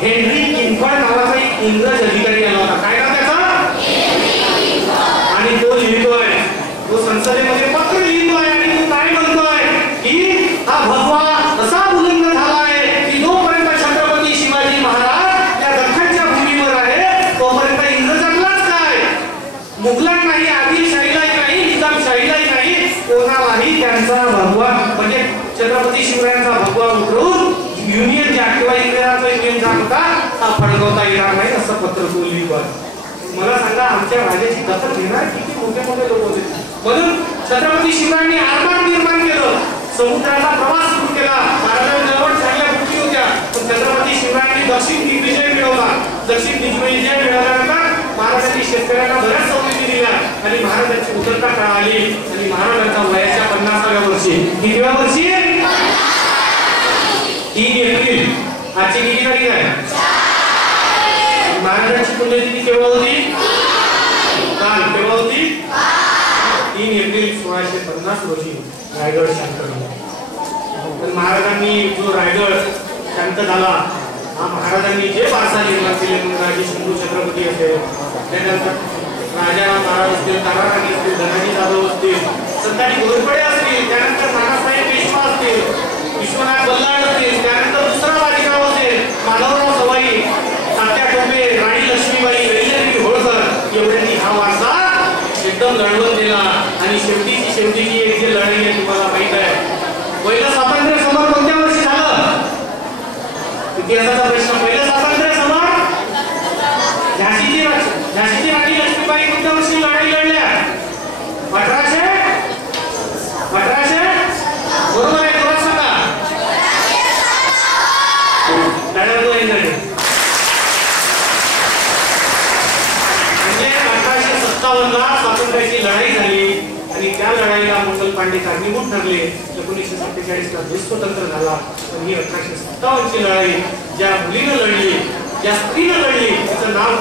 हेनरी किंफर्ड नावाचा एक इंग्रज अधिकारी आला होता. काय नाव त्याचा? आणि तो लिहितोय, तो संसदेमध्ये पत्र लिहितोय आणि तो काय म्हणतोय की हा भगवा असा बुलंद झाला आहे की जोपर्यंत छत्रपती शिवाजी महाराज या दख्खनच्या भूमीवर आहे तोपर्यंत इंग्रजांनाच काय, मुघलांनाही, आदिलशाहीलाही नाही, निजामशाहीलाही नाही, कोणालाही त्यांचा भगवा म्हणजे छत्रपती शिवरायांचा भगवा उतरवून युनियन जॅक किंवा इंग्रजांचा युनियन जॅक होता हा फडकवता येणार नाही असं पत्र तो लिहितोय. मला सांगा, आमच्या राजाची दखल घेणार किती मोठे मोठे लोक होते. म्हणून छत्रपती शिवरायांनी आरमार निर्माण केलं, समुद्राचा प्रवास सुरू केला. महाराजांजवळ चांगल्या गोष्टी होत्या पण छत्रपती शिवरायांनी दक्षिण दिग्विजय मिळवला. दक्षिण दिग्विजय मिळवल्यानंतर महाराजांनी शेतकऱ्यांना बऱ्याच सवलती दिल्या आणि महाराजांची उतरता काळ आली आणि महाराजांच्या वयाच्या 50व्या वर्षी, कितव्या वर्षी? 3 एप्रिल. आजची किती तारीख आहे? महाराजांची पुण्यतिथी केव्हा होती? काल. केव्हा होती? 3 एप्रिल 1650 रोजी रायगड शांत झाला. तर महाराजांनी जो रायगड शांत झाला, हा महाराजांनी जे वारसा निर्माण केले, मग राजे सिंधू छत्रपती असेल, त्यानंतर राजाराम महाराज असतील, ताराराणी असतील, धनाजी जाधव असतील, संताजी घोरपडे असतील, त्यानंतर नानासाहेब पेशवा असतील, विश्वनाथ बल्लाळ असतील, त्यानंतर दुसरा बाजीराव असेल, माधवराव सवाई, तात्या टोपे, राणी लक्ष्मीबाई, अहिल्यादेवी होळकर, एवढ्यांनी हा वारसा एकदम लढवत दिला. आणि शेवटीची एक जी लढाई आहे तुम्हाला माहित आहे. पहिलं स्वातंत्र्य समर कोणत्या वर्षी झालं? इतिहासाचा प्रश्न. पहिलं स्वातंत्र्य समर झाशीची राणी लक्ष्मीबाई कोणत्या वर्षी लढाई लढल्या? 1800. बरोबर आहे, बरोबर सांगा. म्हणजे 1857 ला स्वातंत्र्याची लढाई झाली आणि त्या लढाईला मंगल पांडे कारणीभूत ठरले. 1947 ला देश स्वतंत्र झाला. पण ही 1857 ची लढाई ज्या मुलीनं लढली, ज्या स्त्रीनं लढली, तिचं नाव,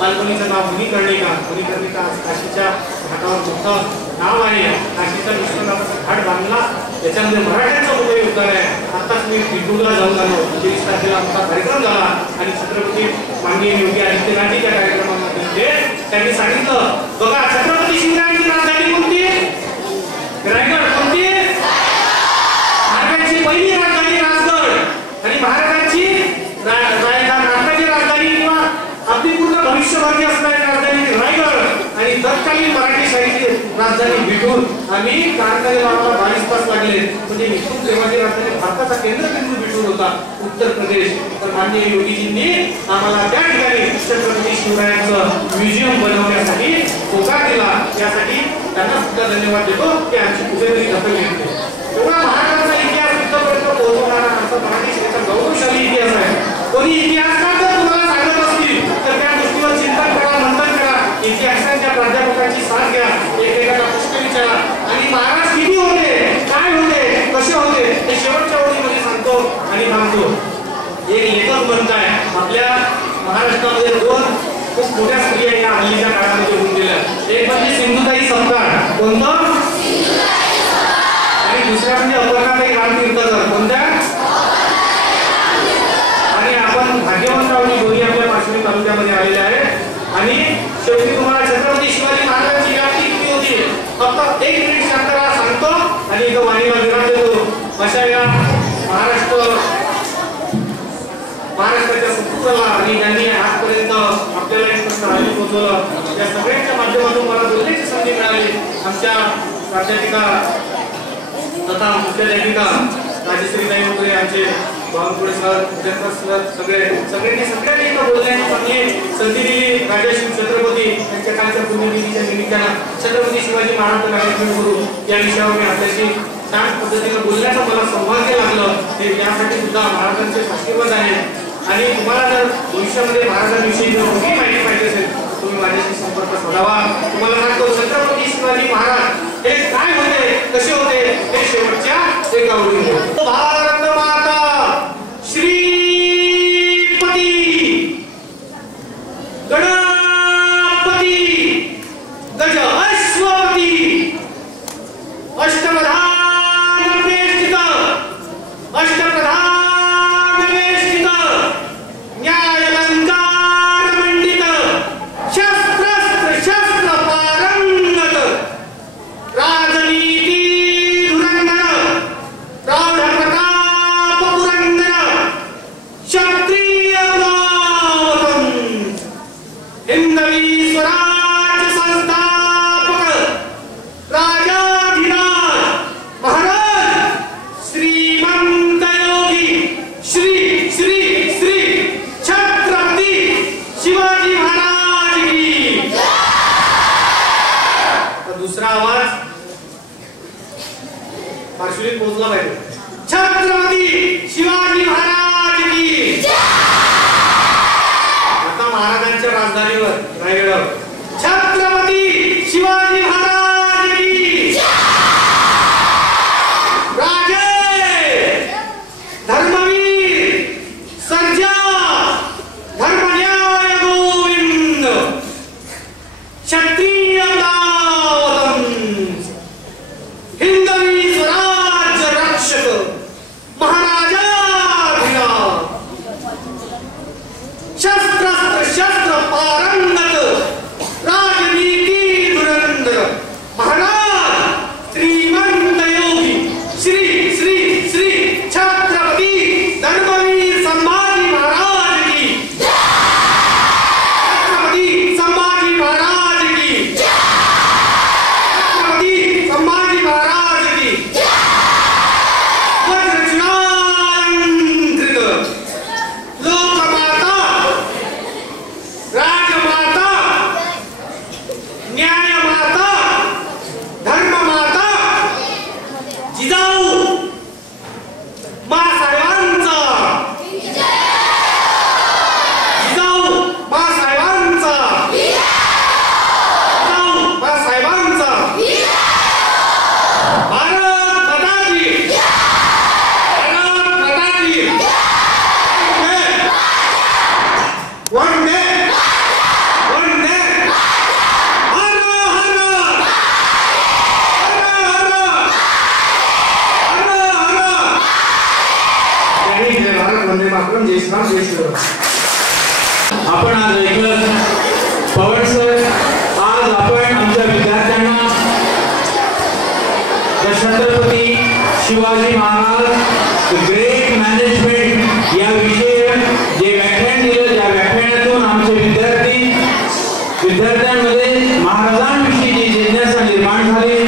बालपणीचं नाव मणिकर्णिका. मणिकर्णिका काशीच्या घाटावर मोठं नाव आहे. काशीचा विश्वनाथाचा घाट बांधला, त्याच्यामध्ये मराठ्यांचं मोठं योगदान आहे. आताच मी बिंदूला जाऊन आलो. 23 तारखेला मोठा कार्यक्रम झाला आणि छत्रपती माननीय योगी आदित्यनाथजी त्या कार्यक्रमामध्ये त्यांनी सांगितलं, बघा छत्रपती शिवरायांची राजधानी कोणती? रायगड. कोणती? महाराजांची पहिली राजधानी राजगड आणि महाराजांची राजधानी राजधानी किंवा आपली पूर्ण भविष्यभावी असणारी राजधानी रायगड आणि तत्कालीन मराठी शाहीची राजधानी बिठूर. आणि कारखान्याला 22 तास लागले. म्हणजे इथून तेव्हाची राजधानी भारताचा केंद्रबिंदू बिठूर होता, उत्तर प्रदेश. तर माननीय योगीजींनी आम्हाला त्या ठिकाणी छत्रपती शिवरायांचं म्युझियम बनवण्यासाठी होकार दिला. यासाठी त्यांना सुद्धा धन्यवाद देतो की आमची कुठेतरी दखल घेतली. तेव्हा महाराजांचा इतिहास इथपर्यंत पोहोचवणारा आमचा मराठी शाळेचा गौरवशाली इतिहास आहे. कोणी इतिहासकार जर तुम्हाला सांगत असतील तर त्या गोष्टीवर चिंतन करा, मंथन करा. इतिहासाच्या प्राध्यापकांची साथ घ्या, एकमेकांना प्रश्न विचारा. आणि महाराज किती होते, काय होते, कसे होते हे शेवटच्या ओळीमध्ये सांगतो आणि थांबतो. एक लेखक म्हणताय, आपल्या महाराष्ट्रामध्ये 2 खूप मोठ्या स्त्रिया या हल्लीच्या काळामध्ये होऊन गेल्या. एक म्हणजे सिंधुताई सपकाळ. कोणतं? आणि दुसऱ्या म्हणजे अपर्णाताई रामतीर्थकर. कोणत्या? आणि आपण भाग्यवंत आहोत, दोन्ही आपल्या पाचवी तालुक्यामध्ये आलेले आहेत. आणि शेवटी तुम्हाला छत्रपती शिवाजी महाराजांची व्याप्ती किती होती फक्त 1 मिनिट शांत राहा, सांगतो आणि इथं वाणीला विराम देतो. अशा या महाराष्ट्राच्या संस्कृतीला आणि ज्यांनी आजपर्यंत आपल्याला इथं सहाय्य पोहोचवलं, या सगळ्यांच्या माध्यमातून मला बोलण्याची संधी मिळाली. आमच्या प्राध्यापिका तथा मुख्याध्यापिका राजश्रीताई वगैरे, आमचे बावनकुळे सर, सगळ्यांनी इथं बोलण्याची संधी दिली. राजश्री छत्रपती यांच्या कालच्या पुण्यतिथीच्या निमित्तानं छत्रपती शिवाजी महाराज गुरु या विषयावर मी आपल्याशी छान पद्धतीने बोलण्याचं मला सौभाग्य लागलं. हे यासाठी सुद्धा महाराजांचे आशीर्वाद आहे. आणि तुम्हाला जर भविष्यामध्ये महाराजांविषयी जर कुठली माहिती पाहिजे असेल तुम्ही माझ्याशी संपर्क साधावा. तुम्हाला सांगतो, छत्रपती शिवाजी महाराज हे काय होते, कसे होते हे शेवटच्या एका ओळीमध्ये. भारत माता श्रीपती गणपती गज अश्वपती अष्टप्रधान वेष्टित न्यायालंकार मंडित शस्त्र पारंगत राजनीती धुरंधर प्रौढ प्रताप राजधानीवर रायगडावर छत्रपती शिवाजी महाराज की राजे धर्मवीर सर्जा धर्मन्याय गोविंद क्षत्रिय हिंदवी स्वराज्य रक्षक महाराजा शस्त्र पारंगत राजनीति धुरंधर महाराज श्रीमंत योगी श्री श्री श्री छत्रपती धर्मवीर संभाजी महाराज की छत्रपती संभाजी महाराज की छत्रपती संभाजी महाराज की लोकमाता राजमाता न्यायमाता धर्ममाता जिजाऊ मासाहेबांचा जिजाऊ मासाहेबांचा जिजाऊ मासाहेबांचा भारत माता की भारत माता की वंदे वंदे हर हर हर हर हर जय हिंद भारत वंदे मातरम जय श्रीराम जय श्रीराम। आपण आज ऐकलं पवन सर, आज आपण आमच्या विद्यार्थ्यांना छत्रपती शिवाजी महाराज ग्रेट मॅनेजमेंट या विषयी जे व्याख्यान दिलं, त्या व्याख्यानातून आमचे विद्यार्थ्यांमध्ये महाराजांविषयी जी जिज्ञासा निर्माण झाली,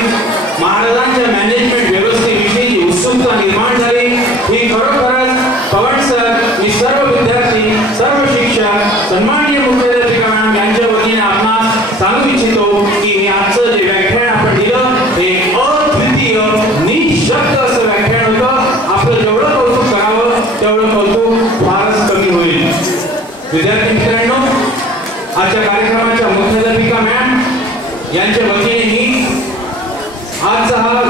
महाराजांच्या मॅनेजमेंट व्यवस्थेविषयी जी उत्सुकता निर्माण झाली, ही खरोखरच पवन सर, मी सर्व विद्यार्थी, सर्व शिक्षक, सन्माननीय मुख्याध्यापिका मॅडम यांच्या वतीने आपणास सांगू इच्छितो की हे आजचं जे व्याख्यान आपण दिलं हे अद्वितीय निशब्द असं व्याख्यान होतं. आपलं जेवढं कौतुक करावं तेवढं कौतुक फारच कमी होईल. विद्यार्थी मित्रांनो, आजच्या कार्यक्रमाच्या मुख्याध्यापिका मॅम यांच्या वतीने मी आजचा हा